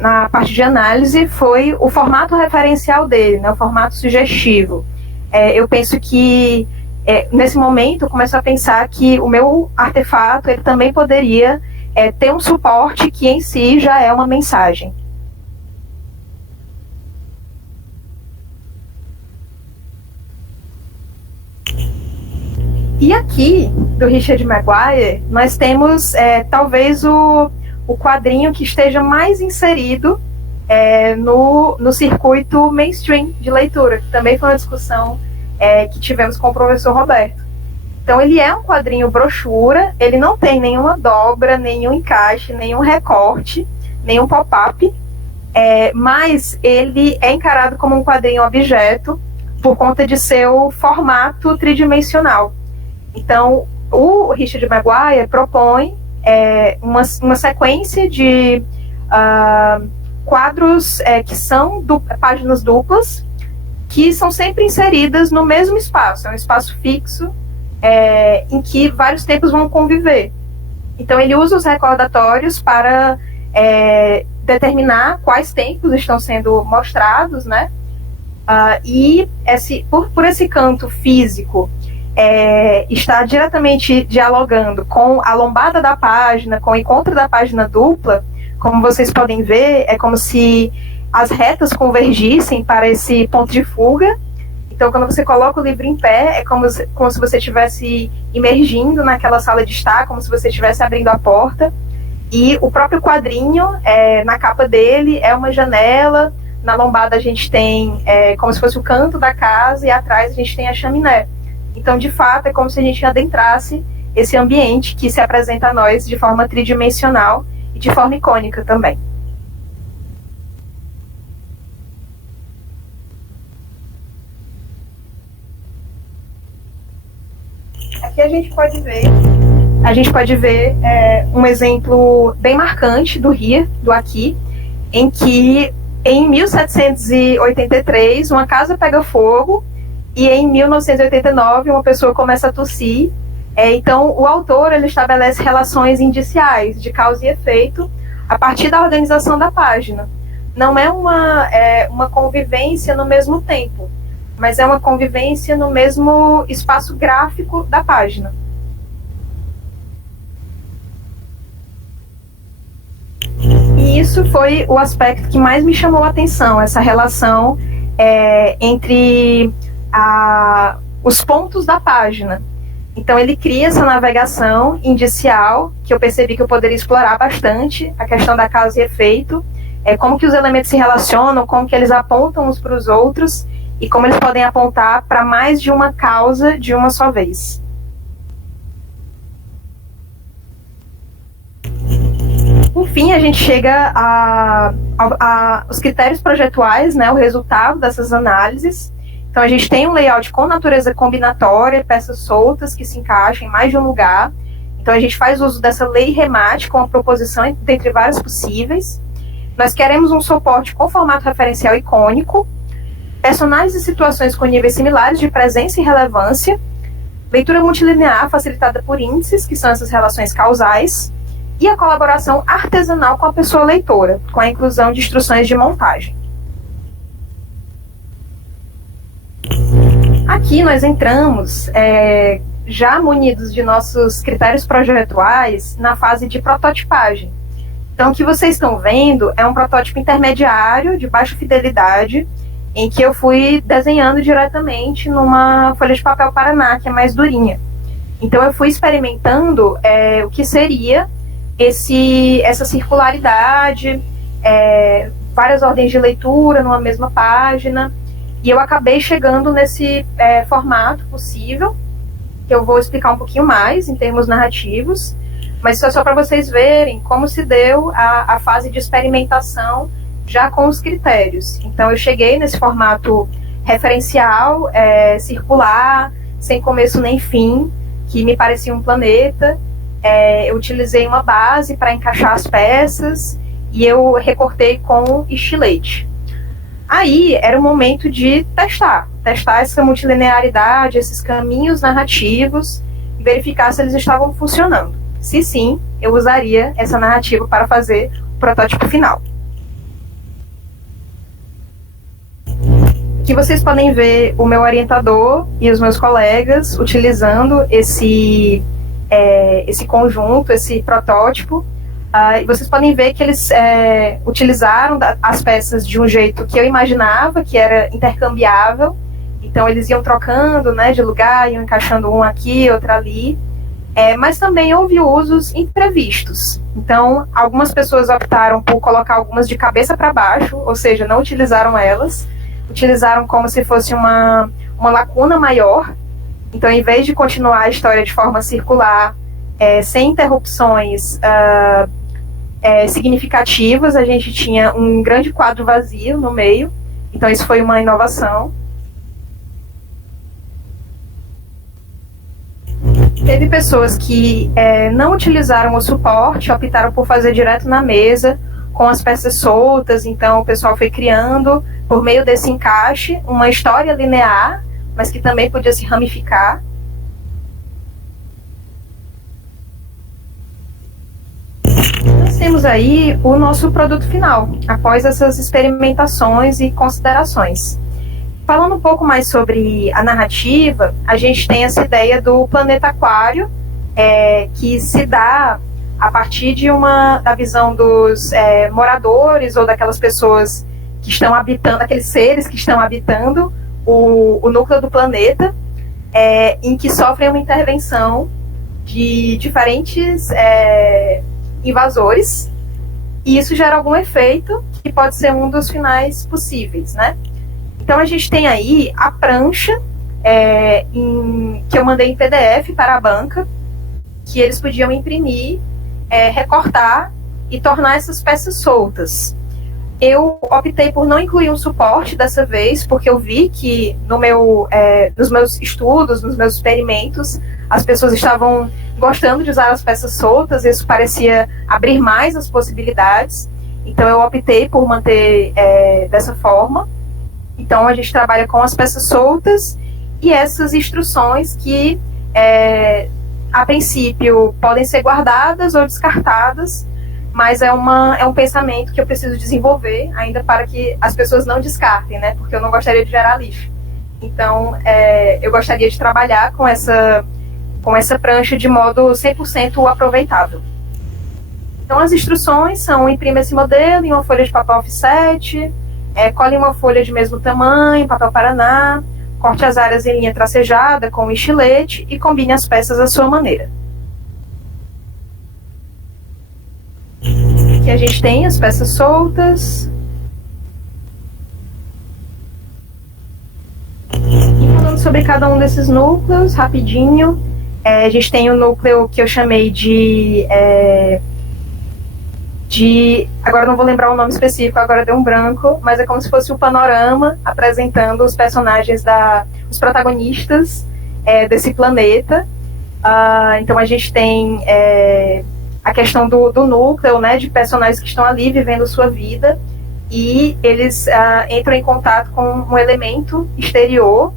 na parte de análise, foi o formato referencial dele, né, o formato sugestivo. Eu penso que, nesse momento, eu começo a pensar que o meu artefato ele também poderia ter um suporte que, em si, já é uma mensagem. E aqui, do Richard Maguire, nós temos talvez o quadrinho que esteja mais inserido no circuito mainstream de leitura, que também foi uma discussão que tivemos com o professor Roberto. Então, ele é um quadrinho brochura, ele não tem nenhuma dobra, nenhum encaixe, nenhum recorte, nenhum pop-up, mas ele é encarado como um quadrinho objeto por conta de seu formato tridimensional. Então, o Richard Maguire propõe uma sequência de quadros que são páginas duplas, que são sempre inseridas no mesmo espaço. É um espaço fixo em que vários tempos vão conviver. Então, ele usa os recordatórios para determinar quais tempos estão sendo mostrados, né? E por esse canto físico, está diretamente dialogando com a lombada da página, com o encontro da página dupla. Como vocês podem ver, é como se as retas convergissem para esse ponto de fuga. Então, quando você coloca o livro em pé, é como se você estivesse imergindo naquela sala de estar, como se você estivesse abrindo a porta. E o próprio quadrinho, na capa dele, é uma janela. Na lombada a gente tem como se fosse o canto da casa, e atrás a gente tem a chaminé. Então, de fato, é como se a gente adentrasse esse ambiente que se apresenta a nós de forma tridimensional e de forma icônica também. Aqui a gente pode ver um exemplo bem marcante do Here, do Aqui, em que em 1783 uma casa pega fogo e em 1989 uma pessoa começa a tossir. Então o autor ele estabelece relações indiciais de causa e efeito a partir da organização da página. Não é uma convivência no mesmo tempo, mas é uma convivência no mesmo espaço gráfico da página. E isso foi o aspecto que mais me chamou a atenção, essa relação entre os pontos da página. Então ele cria essa navegação indicial, que eu percebi que eu poderia explorar bastante, a questão da causa e efeito, como que os elementos se relacionam, como que eles apontam uns para os outros e como eles podem apontar para mais de uma causa de uma só vez. Por fim, a gente chega aos critérios projetuais, né, o resultado dessas análises. Então, a gente tem um layout com natureza combinatória, peças soltas que se encaixam em mais de um lugar. Então, a gente faz uso dessa lei remate com a proposição entre várias possíveis. Nós queremos um suporte com formato referencial icônico, personagens e situações com níveis similares de presença e relevância, leitura multilinear facilitada por índices, que são essas relações causais, e a colaboração artesanal com a pessoa leitora, com a inclusão de instruções de montagem. Aqui nós entramos, já munidos de nossos critérios projetuais, na fase de prototipagem. Então, o que vocês estão vendo é um protótipo intermediário, de baixa fidelidade, em que eu fui desenhando diretamente numa folha de papel Paraná, que é mais durinha. Então, eu fui experimentando o que seria essa circularidade, várias ordens de leitura numa mesma página, e eu acabei chegando nesse formato possível, que eu vou explicar um pouquinho mais em termos narrativos, mas isso é só para vocês verem como se deu a fase de experimentação já com os critérios. Então eu cheguei nesse formato referencial, circular, sem começo nem fim, que me parecia um planeta. Eu utilizei uma base para encaixar as peças e eu recortei com estilete. Aí era o momento de testar essa multilinearidade, esses caminhos narrativos e verificar se eles estavam funcionando. Se sim, eu usaria essa narrativa para fazer o protótipo final. Aqui vocês podem ver o meu orientador e os meus colegas utilizando esse conjunto, esse protótipo. E vocês podem ver que eles utilizaram as peças de um jeito que eu imaginava, que era intercambiável. Então eles iam trocando, né, de lugar, iam encaixando um aqui, outro ali. Mas também houve usos imprevistos. Então, algumas pessoas optaram por colocar algumas de cabeça para baixo, ou seja, não utilizaram elas, utilizaram como se fosse uma lacuna maior. Então, em vez de continuar a história de forma circular, sem interrupções significativas, a gente tinha um grande quadro vazio no meio. Então, isso foi uma inovação. Teve pessoas que não utilizaram o suporte, optaram por fazer direto na mesa, com as peças soltas. Então o pessoal foi criando, por meio desse encaixe, uma história linear, mas que também podia se ramificar. Nós temos aí o nosso produto final, após essas experimentações e considerações. Falando um pouco mais sobre a narrativa, a gente tem essa ideia do planeta aquário, que se dá a partir da visão dos moradores ou daquelas pessoas que estão habitando, aqueles seres que estão habitando o núcleo do planeta, em que sofrem uma intervenção de diferentes invasores, e isso gera algum efeito que pode ser um dos finais possíveis, né? Então a gente tem aí a prancha que eu mandei em PDF para a banca, que eles podiam imprimir, recortar e tornar essas peças soltas. Eu optei por não incluir um suporte dessa vez, porque eu vi que nos meus estudos, nos meus experimentos, as pessoas estavam gostando de usar as peças soltas, isso parecia abrir mais as possibilidades. Então eu optei por manter dessa forma. Então a gente trabalha com as peças soltas e essas instruções que, a princípio, podem ser guardadas ou descartadas, mas é um pensamento que eu preciso desenvolver ainda para que as pessoas não descartem, né? Porque eu não gostaria de gerar lixo. Então, eu gostaria de trabalhar com essa prancha de modo 100% aproveitável. Então, as instruções são: imprima esse modelo em uma folha de papel offset, cole uma folha de mesmo tamanho, papel Paraná, corte as áreas em linha tracejada com um estilete e combine as peças à sua maneira. Aqui a gente tem as peças soltas. E falando sobre cada um desses núcleos, rapidinho, a gente tem o núcleo que eu chamei de agora não vou lembrar o nome específico, agora deu um branco, mas é como se fosse o panorama apresentando os personagens, os protagonistas desse planeta. Então a gente tem a questão do núcleo, né, de personagens que estão ali vivendo sua vida, e eles entram em contato com um elemento exterior,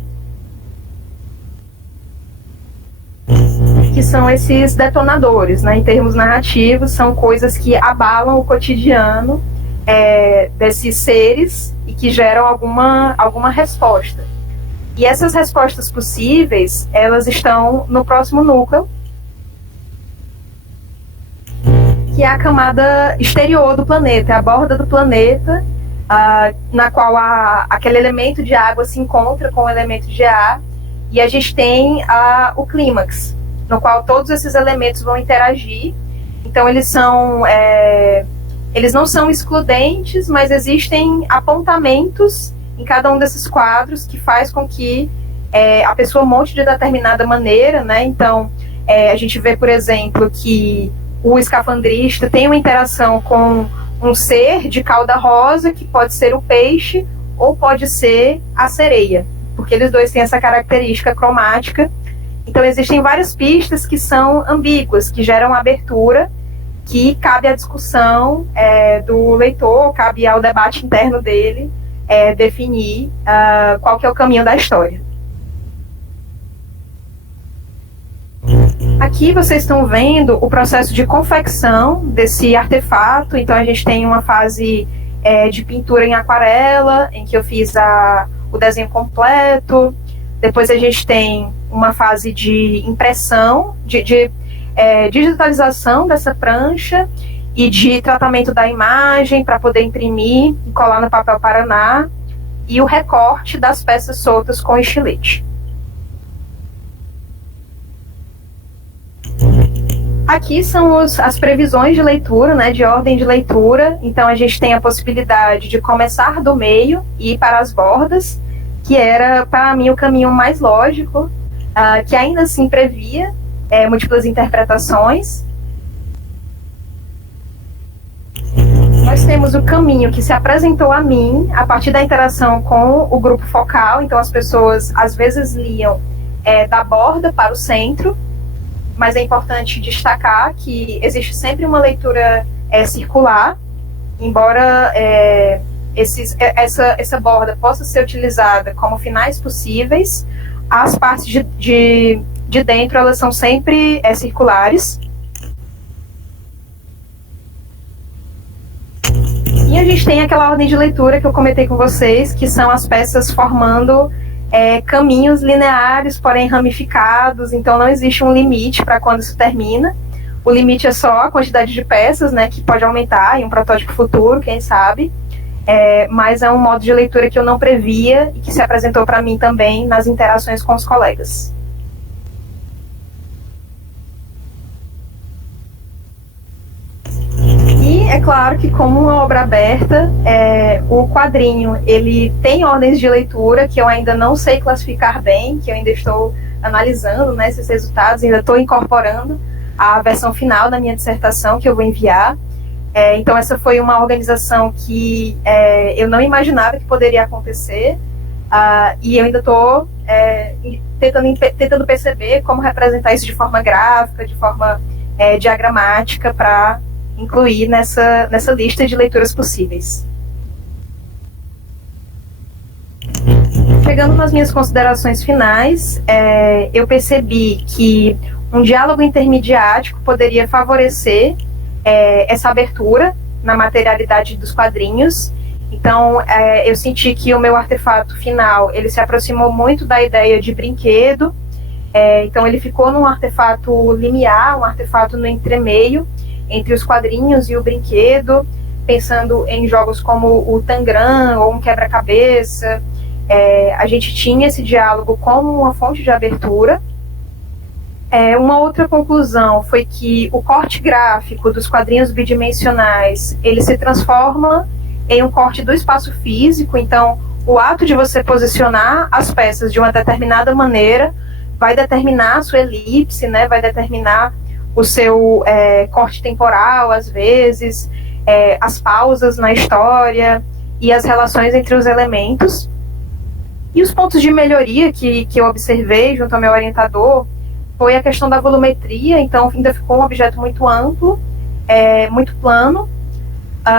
que são esses detonadores, né, em termos narrativos, são coisas que abalam o cotidiano desses seres e que geram alguma resposta. E essas respostas possíveis, elas estão no próximo núcleo, que é a camada exterior do planeta, é a borda do planeta, na qual aquele elemento de água se encontra com o elemento de ar, e a gente tem o clímax, no qual todos esses elementos vão interagir. Então eles não são excludentes, mas existem apontamentos em cada um desses quadros que faz com que a pessoa monte de determinada maneira, né? Então a gente vê, por exemplo, que o escafandrista tem uma interação com um ser de cauda rosa, que pode ser o peixe ou pode ser a sereia, porque eles dois têm essa característica cromática. Então existem várias pistas que são ambíguas, que geram abertura, que cabe à discussão do leitor, cabe ao debate interno dele definir qual que é o caminho da história. Aqui vocês estão vendo o processo de confecção desse artefato. Então a gente tem uma fase de pintura em aquarela, em que eu fiz o desenho completo. Depois a gente tem uma fase de impressão, de digitalização dessa prancha e de tratamento da imagem para poder imprimir e colar no papel Paraná, e o recorte das peças soltas com estilete. Aqui são as previsões de leitura, né, de ordem de leitura. Então a gente tem a possibilidade de começar do meio e ir para as bordas, que era, para mim, o caminho mais lógico, que ainda assim previa múltiplas interpretações. Nós temos o caminho que se apresentou a mim a partir da interação com o grupo focal. Então as pessoas às vezes liam da borda para o centro, mas é importante destacar que existe sempre uma leitura circular, embora essa borda possa ser utilizada como finais possíveis. As partes de dentro, elas são sempre circulares. E a gente tem aquela ordem de leitura que eu comentei com vocês, que são as peças formando caminhos lineares, porém ramificados. Então não existe um limite para quando isso termina. O limite é só a quantidade de peças, né, que pode aumentar em um protótipo futuro, quem sabe. Mas é um modo de leitura que eu não previa e que se apresentou para mim também nas interações com os colegas. E é claro que, como uma obra aberta, o quadrinho ele tem ordens de leitura que eu ainda não sei classificar bem, que eu ainda estou analisando, né, esses resultados, ainda estou incorporando a versão final da minha dissertação que eu vou enviar. Então essa foi uma organização que eu não imaginava que poderia acontecer, e eu ainda estou tentando perceber como representar isso de forma gráfica, de forma diagramática, para incluir nessa lista de leituras possíveis. Chegando nas minhas considerações finais, eu percebi que um diálogo intermediático poderia favorecer essa abertura na materialidade dos quadrinhos. Então eu senti que o meu artefato final ele se aproximou muito da ideia de brinquedo. Então ele ficou num artefato limiar, um artefato no entremeio entre os quadrinhos e o brinquedo, pensando em jogos como o Tangram ou um quebra-cabeça. A gente tinha esse diálogo como uma fonte de abertura. Uma outra conclusão foi que o corte gráfico dos quadrinhos bidimensionais, ele se transforma em um corte do espaço físico. Então, o ato de você posicionar as peças de uma determinada maneira vai determinar a sua elipse, né? Vai determinar o seu corte temporal, às vezes, as pausas na história e as relações entre os elementos. E os pontos de melhoria que eu observei junto ao meu orientador foi a questão da volumetria. Então ainda ficou um objeto muito amplo, muito plano.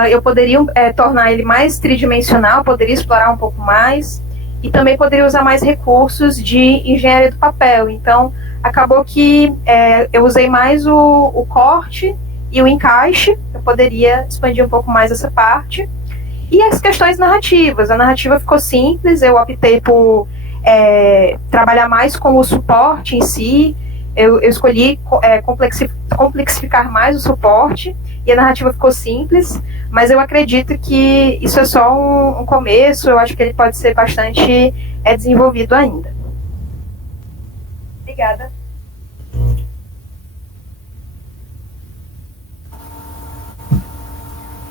Eu poderia tornar ele mais tridimensional, poderia explorar um pouco mais, e também poderia usar mais recursos de engenharia do papel. Então acabou que eu usei mais o corte e o encaixe. Eu poderia expandir um pouco mais essa parte. E as questões narrativas, a narrativa ficou simples. Eu optei por trabalhar mais com o suporte em si. Eu escolhi complexificar mais o suporte, e a narrativa ficou simples, mas eu acredito que isso é só um começo. Eu acho que ele pode ser bastante desenvolvido ainda. Obrigada.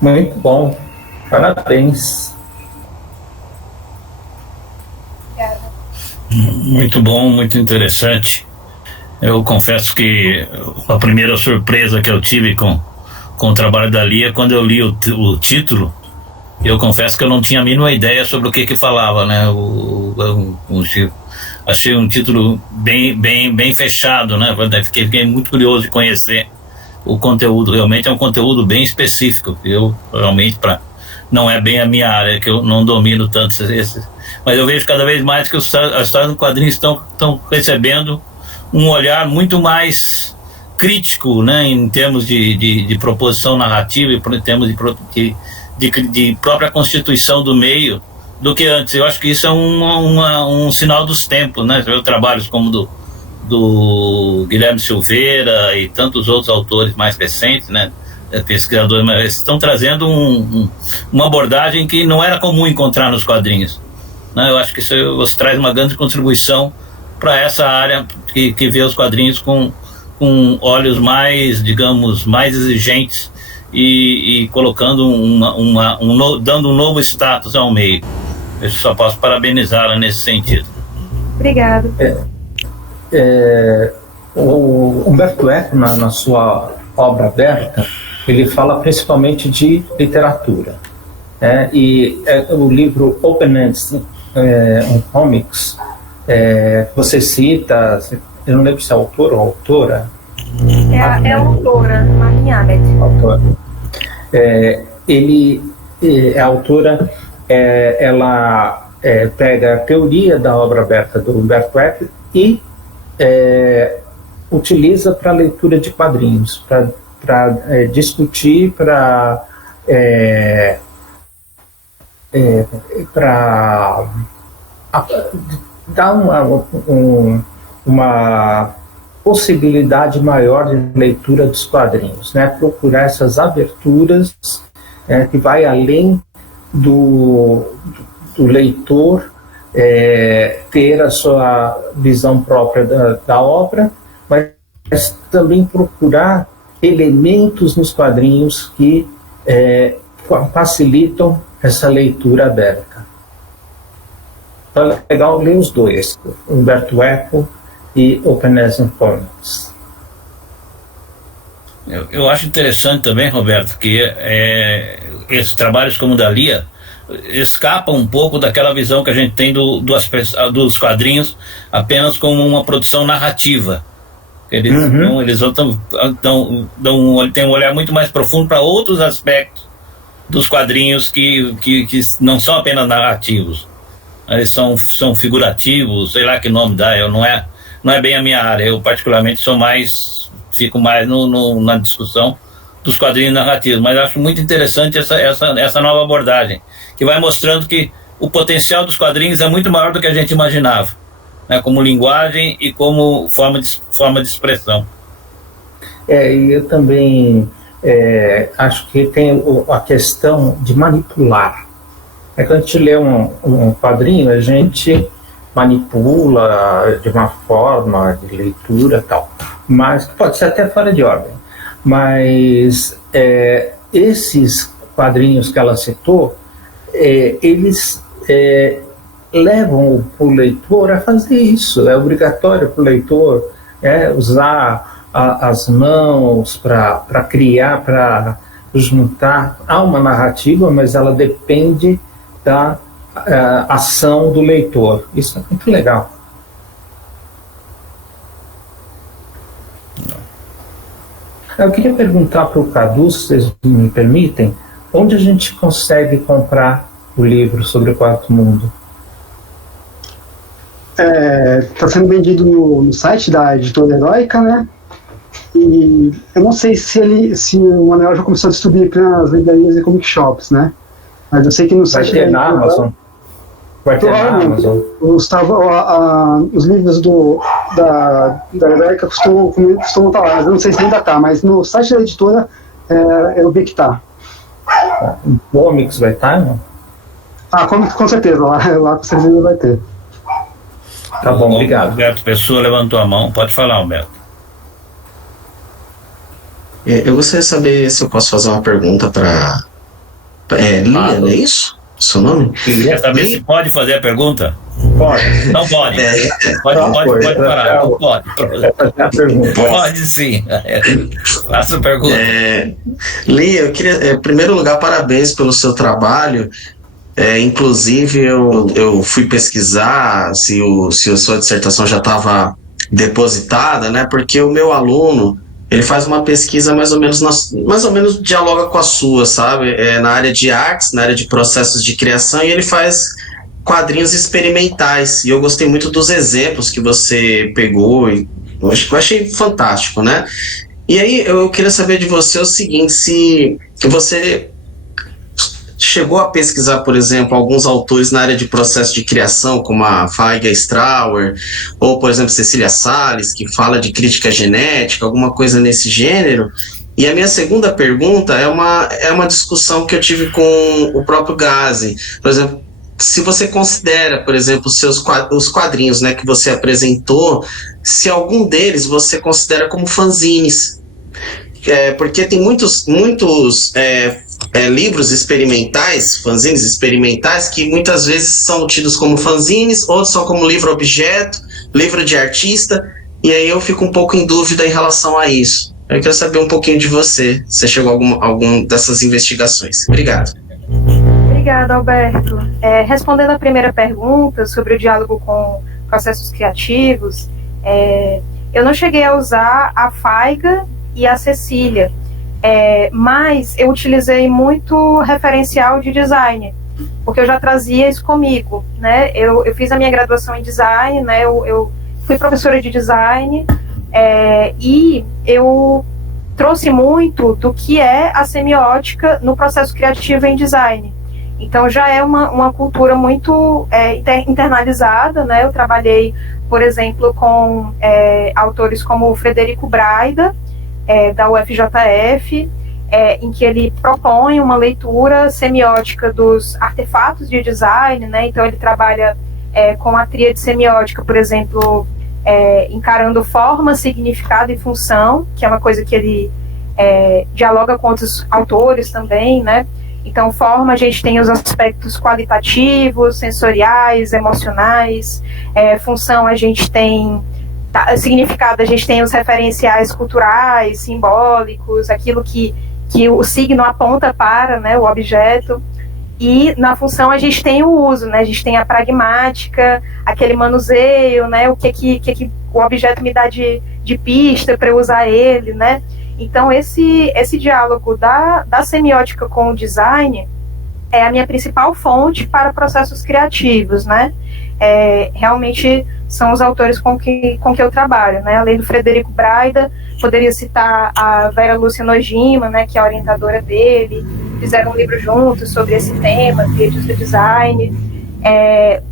Muito bom. Parabéns. Obrigada. Muito bom, muito interessante. Eu confesso que a primeira surpresa que eu tive com o trabalho da Lia, quando eu li o título, eu confesso que eu não tinha a mínima ideia sobre o que falava, né? Achei um título bem fechado, né? Fiquei muito curioso de conhecer o conteúdo. Realmente é um conteúdo bem específico, que eu realmente não é bem a minha área, que eu não domino tanto mas eu vejo cada vez mais que as histórias do quadrinho estão recebendo um olhar muito mais crítico, né, em termos de proposição narrativa e em termos de própria constituição do meio, do que antes. Eu acho que isso é um sinal dos tempos, né? Você vê trabalhos como do Guilherme Silveira e tantos outros autores mais recentes, né, pesquisadores, mas estão trazendo uma abordagem que não era comum encontrar nos quadrinhos, né? Eu acho que isso traz uma grande contribuição para essa área que vê os quadrinhos com olhos mais, digamos, mais exigentes e colocando dando um novo status ao meio. Eu só posso parabenizá-la nesse sentido. Obrigada. O Humberto Eco, na sua obra aberta, ele fala principalmente de literatura. E o livro Open Ends on Comics, você cita, eu não lembro se é autor ou autora. É a autora, Marlene Abet. A autora, ela pega a teoria da obra aberta do Humberto Eco e utiliza para leitura de quadrinhos, para discutir, para dar uma possibilidade maior de leitura dos quadrinhos, né? Procurar essas aberturas que vai além do leitor ter a sua visão própria da obra, mas também procurar elementos nos quadrinhos que facilitam essa leitura aberta. Então é legal ler os dois, Humberto Eco e Open Ends on Comics. Eu acho interessante também, Roberto, que esses trabalhos como o da Lia escapam um pouco daquela visão que a gente tem dos quadrinhos apenas como uma produção narrativa. Eles têm um olhar muito mais profundo para outros aspectos dos quadrinhos que não são apenas narrativos. Eles são figurativos, sei lá que nome dá, não é bem a minha área. Eu particularmente fico mais na discussão dos quadrinhos narrativos, mas acho muito interessante essa nova abordagem, que vai mostrando que o potencial dos quadrinhos é muito maior do que a gente imaginava, né, como linguagem e como forma de expressão. E eu também acho que tem a questão de manipular. Quando a gente lê um quadrinho, a gente manipula de uma forma de leitura e tal. mas pode ser até fora de ordem. Mas esses quadrinhos que ela citou, eles levam o leitor a fazer isso. É obrigatório para o leitor usar as mãos para criar, para juntar. Há uma narrativa, mas ela depende da ação do leitor. Isso é muito legal. Eu queria perguntar para o Cadu, se vocês me permitem, onde a gente consegue comprar o livro sobre o Quarto Mundo? Está sendo vendido no site da editora Heróica, né? E eu não sei se o Manuel já começou a distribuir para as livrarias e comic shops, né? Mas eu sei que no site vai ter na Amazon. Vai ter na Amazon. Os livros da Heróica costumam estar lá, mas eu não sei se ainda está, mas no site da editora eu vi que está. O Comics vai estar, não? Com certeza, lá com certeza vai ter. Tá bom, obrigado. Humberto Pessoa levantou a mão, pode falar, Humberto. Eu gostaria de saber se eu posso fazer uma pergunta para Lia, não é isso? Seu nome? Quer saber se pode fazer a pergunta? Pode. Não pode. Pode parar. Não pode. Pode sim. Faça a pergunta. Lia, eu queria, em primeiro lugar, parabéns pelo seu trabalho. Inclusive, eu fui pesquisar se a sua dissertação já estava depositada, né? Porque o meu aluno, ele faz uma pesquisa mais ou menos dialoga com a sua, sabe? Na área de artes, na área de processos de criação, e ele faz quadrinhos experimentais. E eu gostei muito dos exemplos que você pegou, e eu achei fantástico, né? E aí eu queria saber de você o seguinte, se você chegou a pesquisar, por exemplo, alguns autores na área de processo de criação, como a Faiga Strauer, ou, por exemplo, Cecília Salles, que fala de crítica genética, alguma coisa nesse gênero. E a minha segunda pergunta é uma discussão que eu tive com o próprio Gazi. Por exemplo, se você considera, por exemplo, os quadrinhos, né, que você apresentou, se algum deles você considera como fanzines. Porque tem muitos livros experimentais, fanzines experimentais, que muitas vezes são tidos como fanzines, outros são como livro-objeto, livro de artista, e aí eu fico um pouco em dúvida em relação a isso. Eu quero saber um pouquinho de você, se você chegou a algum dessas investigações. Obrigado. Obrigada, Alberto. Respondendo a primeira pergunta sobre o diálogo com processos criativos, eu não cheguei a usar a Faiga e a Cecília, mas eu utilizei muito referencial de design, porque eu já trazia isso comigo, né? Eu fiz a minha graduação em design, né? Eu fui professora de design, e eu trouxe muito do que é a semiótica no processo criativo em design. Então já é uma cultura muito internalizada, né? Eu trabalhei, por exemplo, com autores como o Frederico Braida, da UFJF, em que ele propõe uma leitura semiótica dos artefatos de design, né? Então ele trabalha com a tríade semiótica, por exemplo, encarando forma, significado e função, que é uma coisa que ele dialoga com outros autores também, né? Então, forma, a gente tem os aspectos qualitativos, sensoriais, emocionais. Função, a gente tem significado, a gente tem os referenciais culturais, simbólicos, aquilo que o signo aponta para, né, o objeto. E na função a gente tem o uso, né, a gente tem a pragmática, aquele manuseio, né, o que o objeto me dá de pista para eu usar ele, né. Então esse diálogo da semiótica com o design é a minha principal fonte para processos criativos, né. Realmente são os autores com que eu trabalho, né? Além do Frederico Braida, poderia citar a Vera Lúcia Nojima, né, que é a orientadora dele. Fizeram um livro juntos sobre esse tema, tríades do design.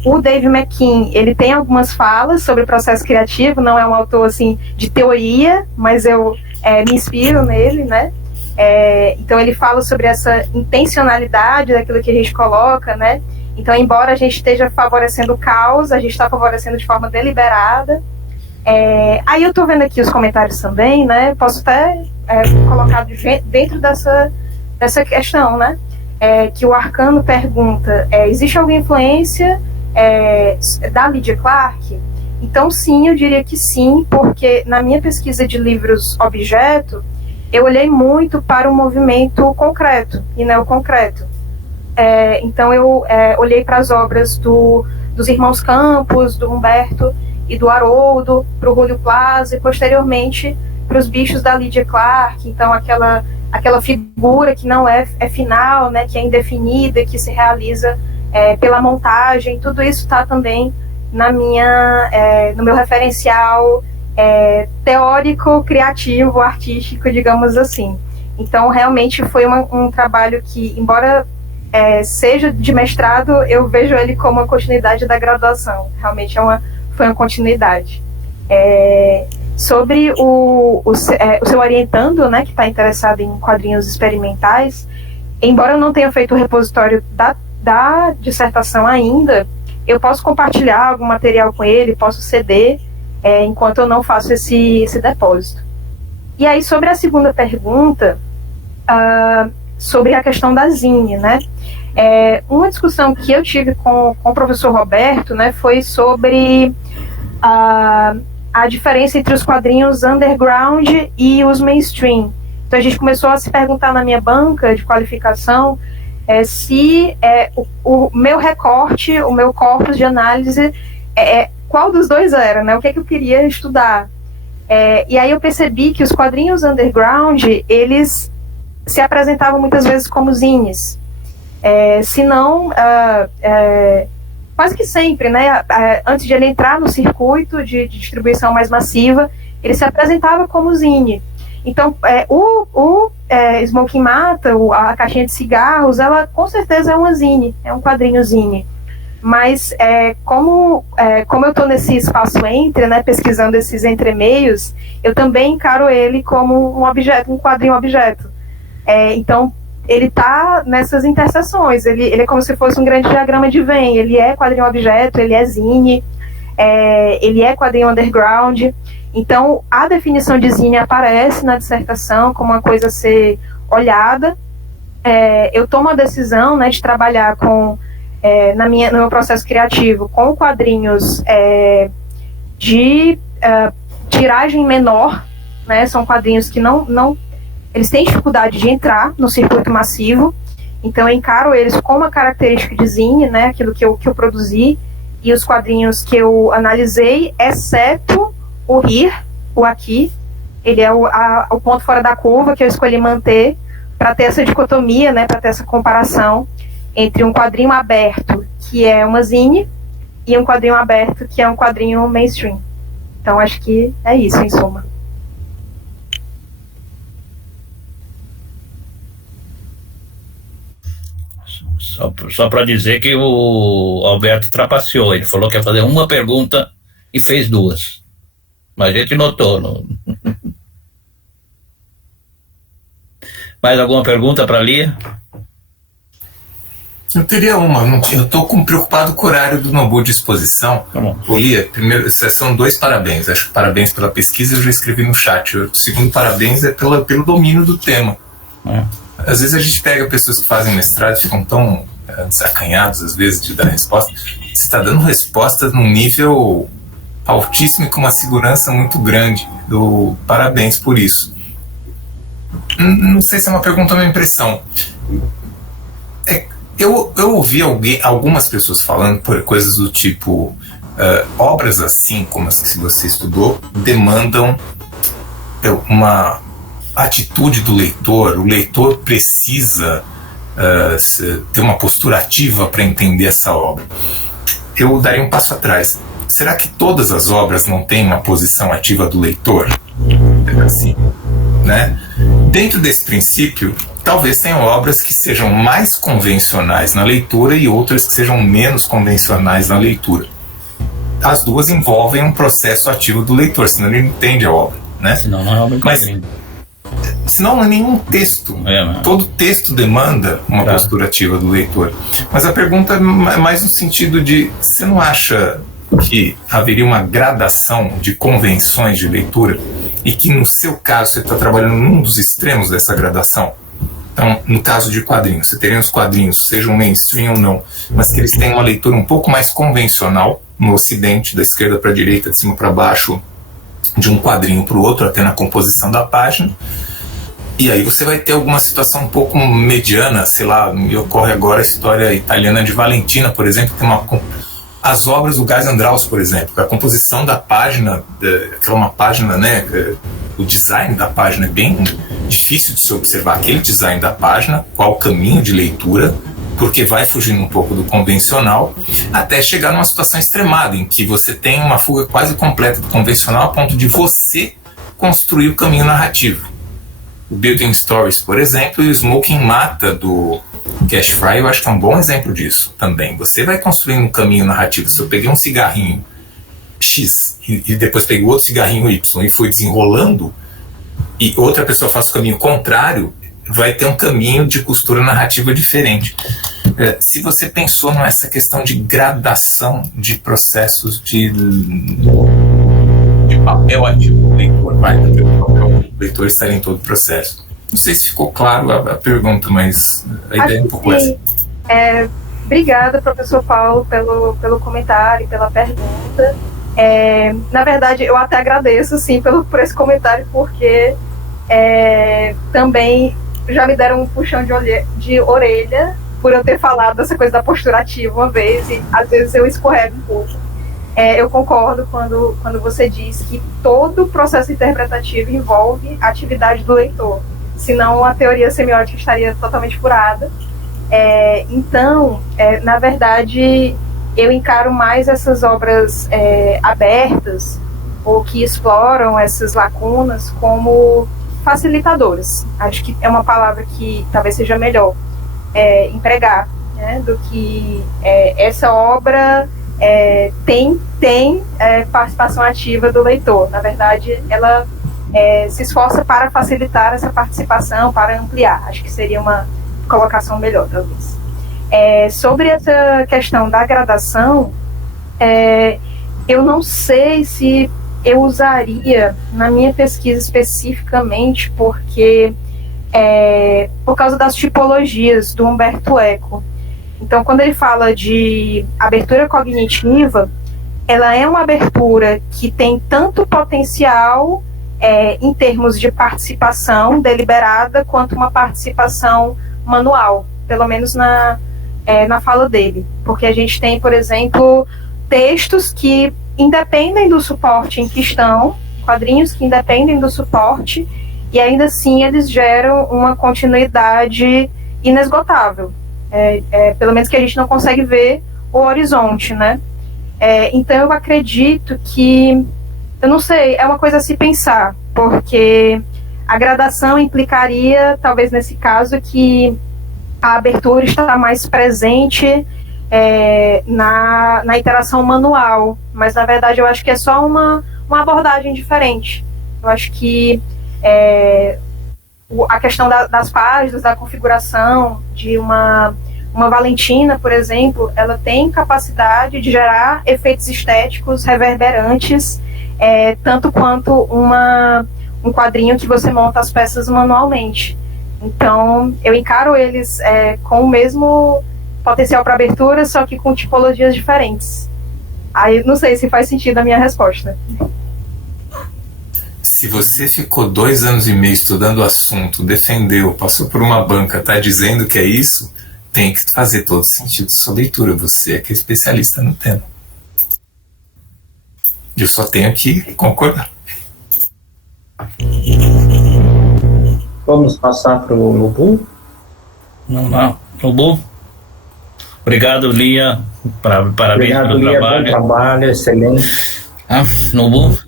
O Dave McKean, ele tem algumas falas sobre o processo criativo, não é um autor assim de teoria, mas eu me inspiro nele, né? Então ele fala sobre essa intencionalidade daquilo que a gente coloca, né? Então, embora a gente esteja favorecendo o caos, a gente está favorecendo de forma deliberada. Aí eu estou vendo aqui os comentários também, né? Posso até colocar dentro dessa questão, né? Que o Arcano pergunta, existe alguma influência da Lydia Clark? Então sim, eu diria que sim, porque na minha pesquisa de livros objeto, eu olhei muito para o movimento concreto e neoconcreto. Então eu olhei para as obras dos irmãos Campos, do Humberto e do Haroldo, para o Julio Plaza, e posteriormente para os bichos da Lydia Clark. Então aquela figura que não é final, né, que é indefinida, que se realiza pela montagem, tudo isso está também no meu referencial teórico, criativo, artístico, digamos assim. Então realmente foi um trabalho que, embora seja de mestrado, eu vejo ele como uma continuidade da graduação. Realmente foi uma continuidade. Sobre o seu orientando, né, que está interessado em quadrinhos experimentais, embora eu não tenha feito o repositório da dissertação ainda, eu posso compartilhar algum material com ele, posso ceder, enquanto eu não faço esse depósito. E aí, sobre a segunda pergunta, sobre a questão da zine, né? Uma discussão que eu tive com o professor Roberto, né, foi sobre a diferença entre os quadrinhos underground e os mainstream. Então a gente começou a se perguntar na minha banca de qualificação se o meu recorte, o meu corpus de análise, qual dos dois era, né? O que é que eu queria estudar. E aí eu percebi que os quadrinhos underground, eles se apresentavam muitas vezes como zines. Se não, quase que sempre, né? Antes de ele entrar no circuito de distribuição mais massiva, ele se apresentava como zine. Então, o Smoking Mata, a caixinha de cigarros, ela com certeza é uma zine, é um quadrinho zine. Mas como eu estou nesse espaço entre, né, pesquisando esses entremeios, eu também encaro ele como um quadrinho objeto. Então, ele está nessas interseções, ele é como se fosse um grande diagrama de Venn, ele é quadrinho objeto, ele é zine, ele é quadrinho underground. Então, a definição de zine aparece na dissertação como uma coisa a ser olhada. Eu tomo a decisão, né, de trabalhar no meu processo criativo com quadrinhos de tiragem menor, né, são quadrinhos que eles têm dificuldade de entrar no circuito massivo, então eu encaro eles com uma característica de zine, né, aquilo que eu produzi, e os quadrinhos que eu analisei, exceto o Here, o Aqui, ele é o ponto fora da curva que eu escolhi manter para ter essa dicotomia, né, para ter essa comparação entre um quadrinho aberto, que é uma zine, e um quadrinho aberto, que é um quadrinho mainstream. Então acho que é isso, em suma. Só para dizer que o Alberto trapaceou. Ele falou que ia fazer uma pergunta e fez duas. Mas a gente notou. Mais alguma pergunta para a Lia? Eu teria uma. Eu estou preocupado com o horário do Nobu de exposição. Ô, Lia, primeiro, são 2 parabéns. Acho que parabéns pela pesquisa, eu já escrevi no chat. O segundo parabéns é pelo domínio do tema. Às vezes a gente pega pessoas que fazem mestrado e ficam tão desacanhados, às vezes, de dar resposta. Você está dando respostas num nível altíssimo e com uma segurança muito grande. Parabéns por isso. Não sei se é uma pergunta ou uma impressão. Eu ouvi algumas pessoas falando por coisas do tipo obras assim, como as que você estudou, demandam uma atitude do leitor. O leitor precisa ter uma postura ativa para entender essa obra. Eu daria um passo atrás. Será que todas as obras não têm uma posição ativa do leitor? Assim, né? Dentro desse princípio, talvez tenham obras que sejam mais convencionais na leitura e outras que sejam menos convencionais na leitura. As duas envolvem um processo ativo do leitor, senão ele não entende a obra, né? Senão não é obra. Senão não é nenhum texto. Todo texto demanda uma postura ativa do leitor. Mas a pergunta é mais no sentido de: você não acha que haveria uma gradação de convenções de leitura e que, no seu caso, você está trabalhando num dos extremos dessa gradação? Então, no caso de quadrinhos, você teria os quadrinhos, sejam mainstream ou não, mas que eles têm uma leitura um pouco mais convencional no ocidente, da esquerda para a direita, de cima para baixo, de um quadrinho para o outro, até na composição da página. E aí você vai ter alguma situação um pouco mediana, sei lá, me ocorre agora a história italiana de Valentina, por exemplo, que as obras do Guys and Draws, por exemplo, a composição da página, aquela uma página, né, o design da página é bem difícil de se observar, aquele design da página, qual o caminho de leitura, porque vai fugindo um pouco do convencional, até chegar numa situação extremada, em que você tem uma fuga quase completa do convencional, a ponto de você construir o caminho narrativo. O Building Stories, por exemplo, e o Smoking Mata, do Cash Fry, eu acho que é um bom exemplo disso também. Você vai construindo um caminho narrativo. Se eu peguei um cigarrinho X e depois peguei outro cigarrinho Y e fui desenrolando, e outra pessoa faz o caminho contrário, vai ter um caminho de costura narrativa diferente. Se você pensou nessa questão de gradação de processos de papel ativo do leitor, o leitor está em todo o processo. Não sei se ficou claro a pergunta, mas a ideia é um pouco essa. Obrigada, professor Paulo, pelo comentário, pela pergunta. Na verdade, eu até agradeço sim, por esse comentário, porque também já me deram um puxão de orelha por eu ter falado dessa coisa da postura ativa uma vez, e às vezes eu escorrego um pouco. Eu concordo quando você diz que todo processo interpretativo envolve a atividade do leitor, senão a teoria semiótica estaria totalmente furada. Então, na verdade, eu encaro mais essas obras abertas, ou que exploram essas lacunas, como facilitadoras. Acho que é uma palavra que talvez seja melhor empregar, né, do que essa obra tem participação ativa do leitor. Na verdade, ela se esforça para facilitar essa participação, para ampliar. Acho que seria uma colocação melhor, talvez. Sobre essa questão da gradação, eu não sei se eu usaria na minha pesquisa especificamente, porque por causa das tipologias do Umberto Eco. Então, quando ele fala de abertura cognitiva, ela é uma abertura que tem tanto potencial em termos de participação deliberada, quanto uma participação manual, pelo menos na fala dele. Porque a gente tem, por exemplo, textos que independem do suporte em que estão, quadrinhos que independem do suporte, e ainda assim eles geram uma continuidade inesgotável. Pelo menos que a gente não consegue ver o horizonte, né? Então eu acredito que, eu não sei, é uma coisa a se pensar, porque a gradação implicaria, talvez nesse caso, que a abertura está mais presente na interação manual, mas na verdade eu acho que é só uma abordagem diferente. Eu acho que a questão das páginas, da configuração de uma Valentina, por exemplo, ela tem capacidade de gerar efeitos estéticos reverberantes, tanto quanto um quadrinho que você monta as peças manualmente. Então, eu encaro eles com o mesmo potencial para abertura, só que com tipologias diferentes. Aí, não sei se faz sentido a minha resposta. Se você ficou 2 anos e meio estudando o assunto, defendeu, passou por uma banca, está dizendo que é isso, tem que fazer todo sentido sua leitura. Você é que é especialista no tema. Eu só tenho que concordar. Vamos passar para o Lubu? Não. Lubu? Obrigado, Lia. Parabéns pelo Lia, trabalho. Bom trabalho, excelente. Lubu?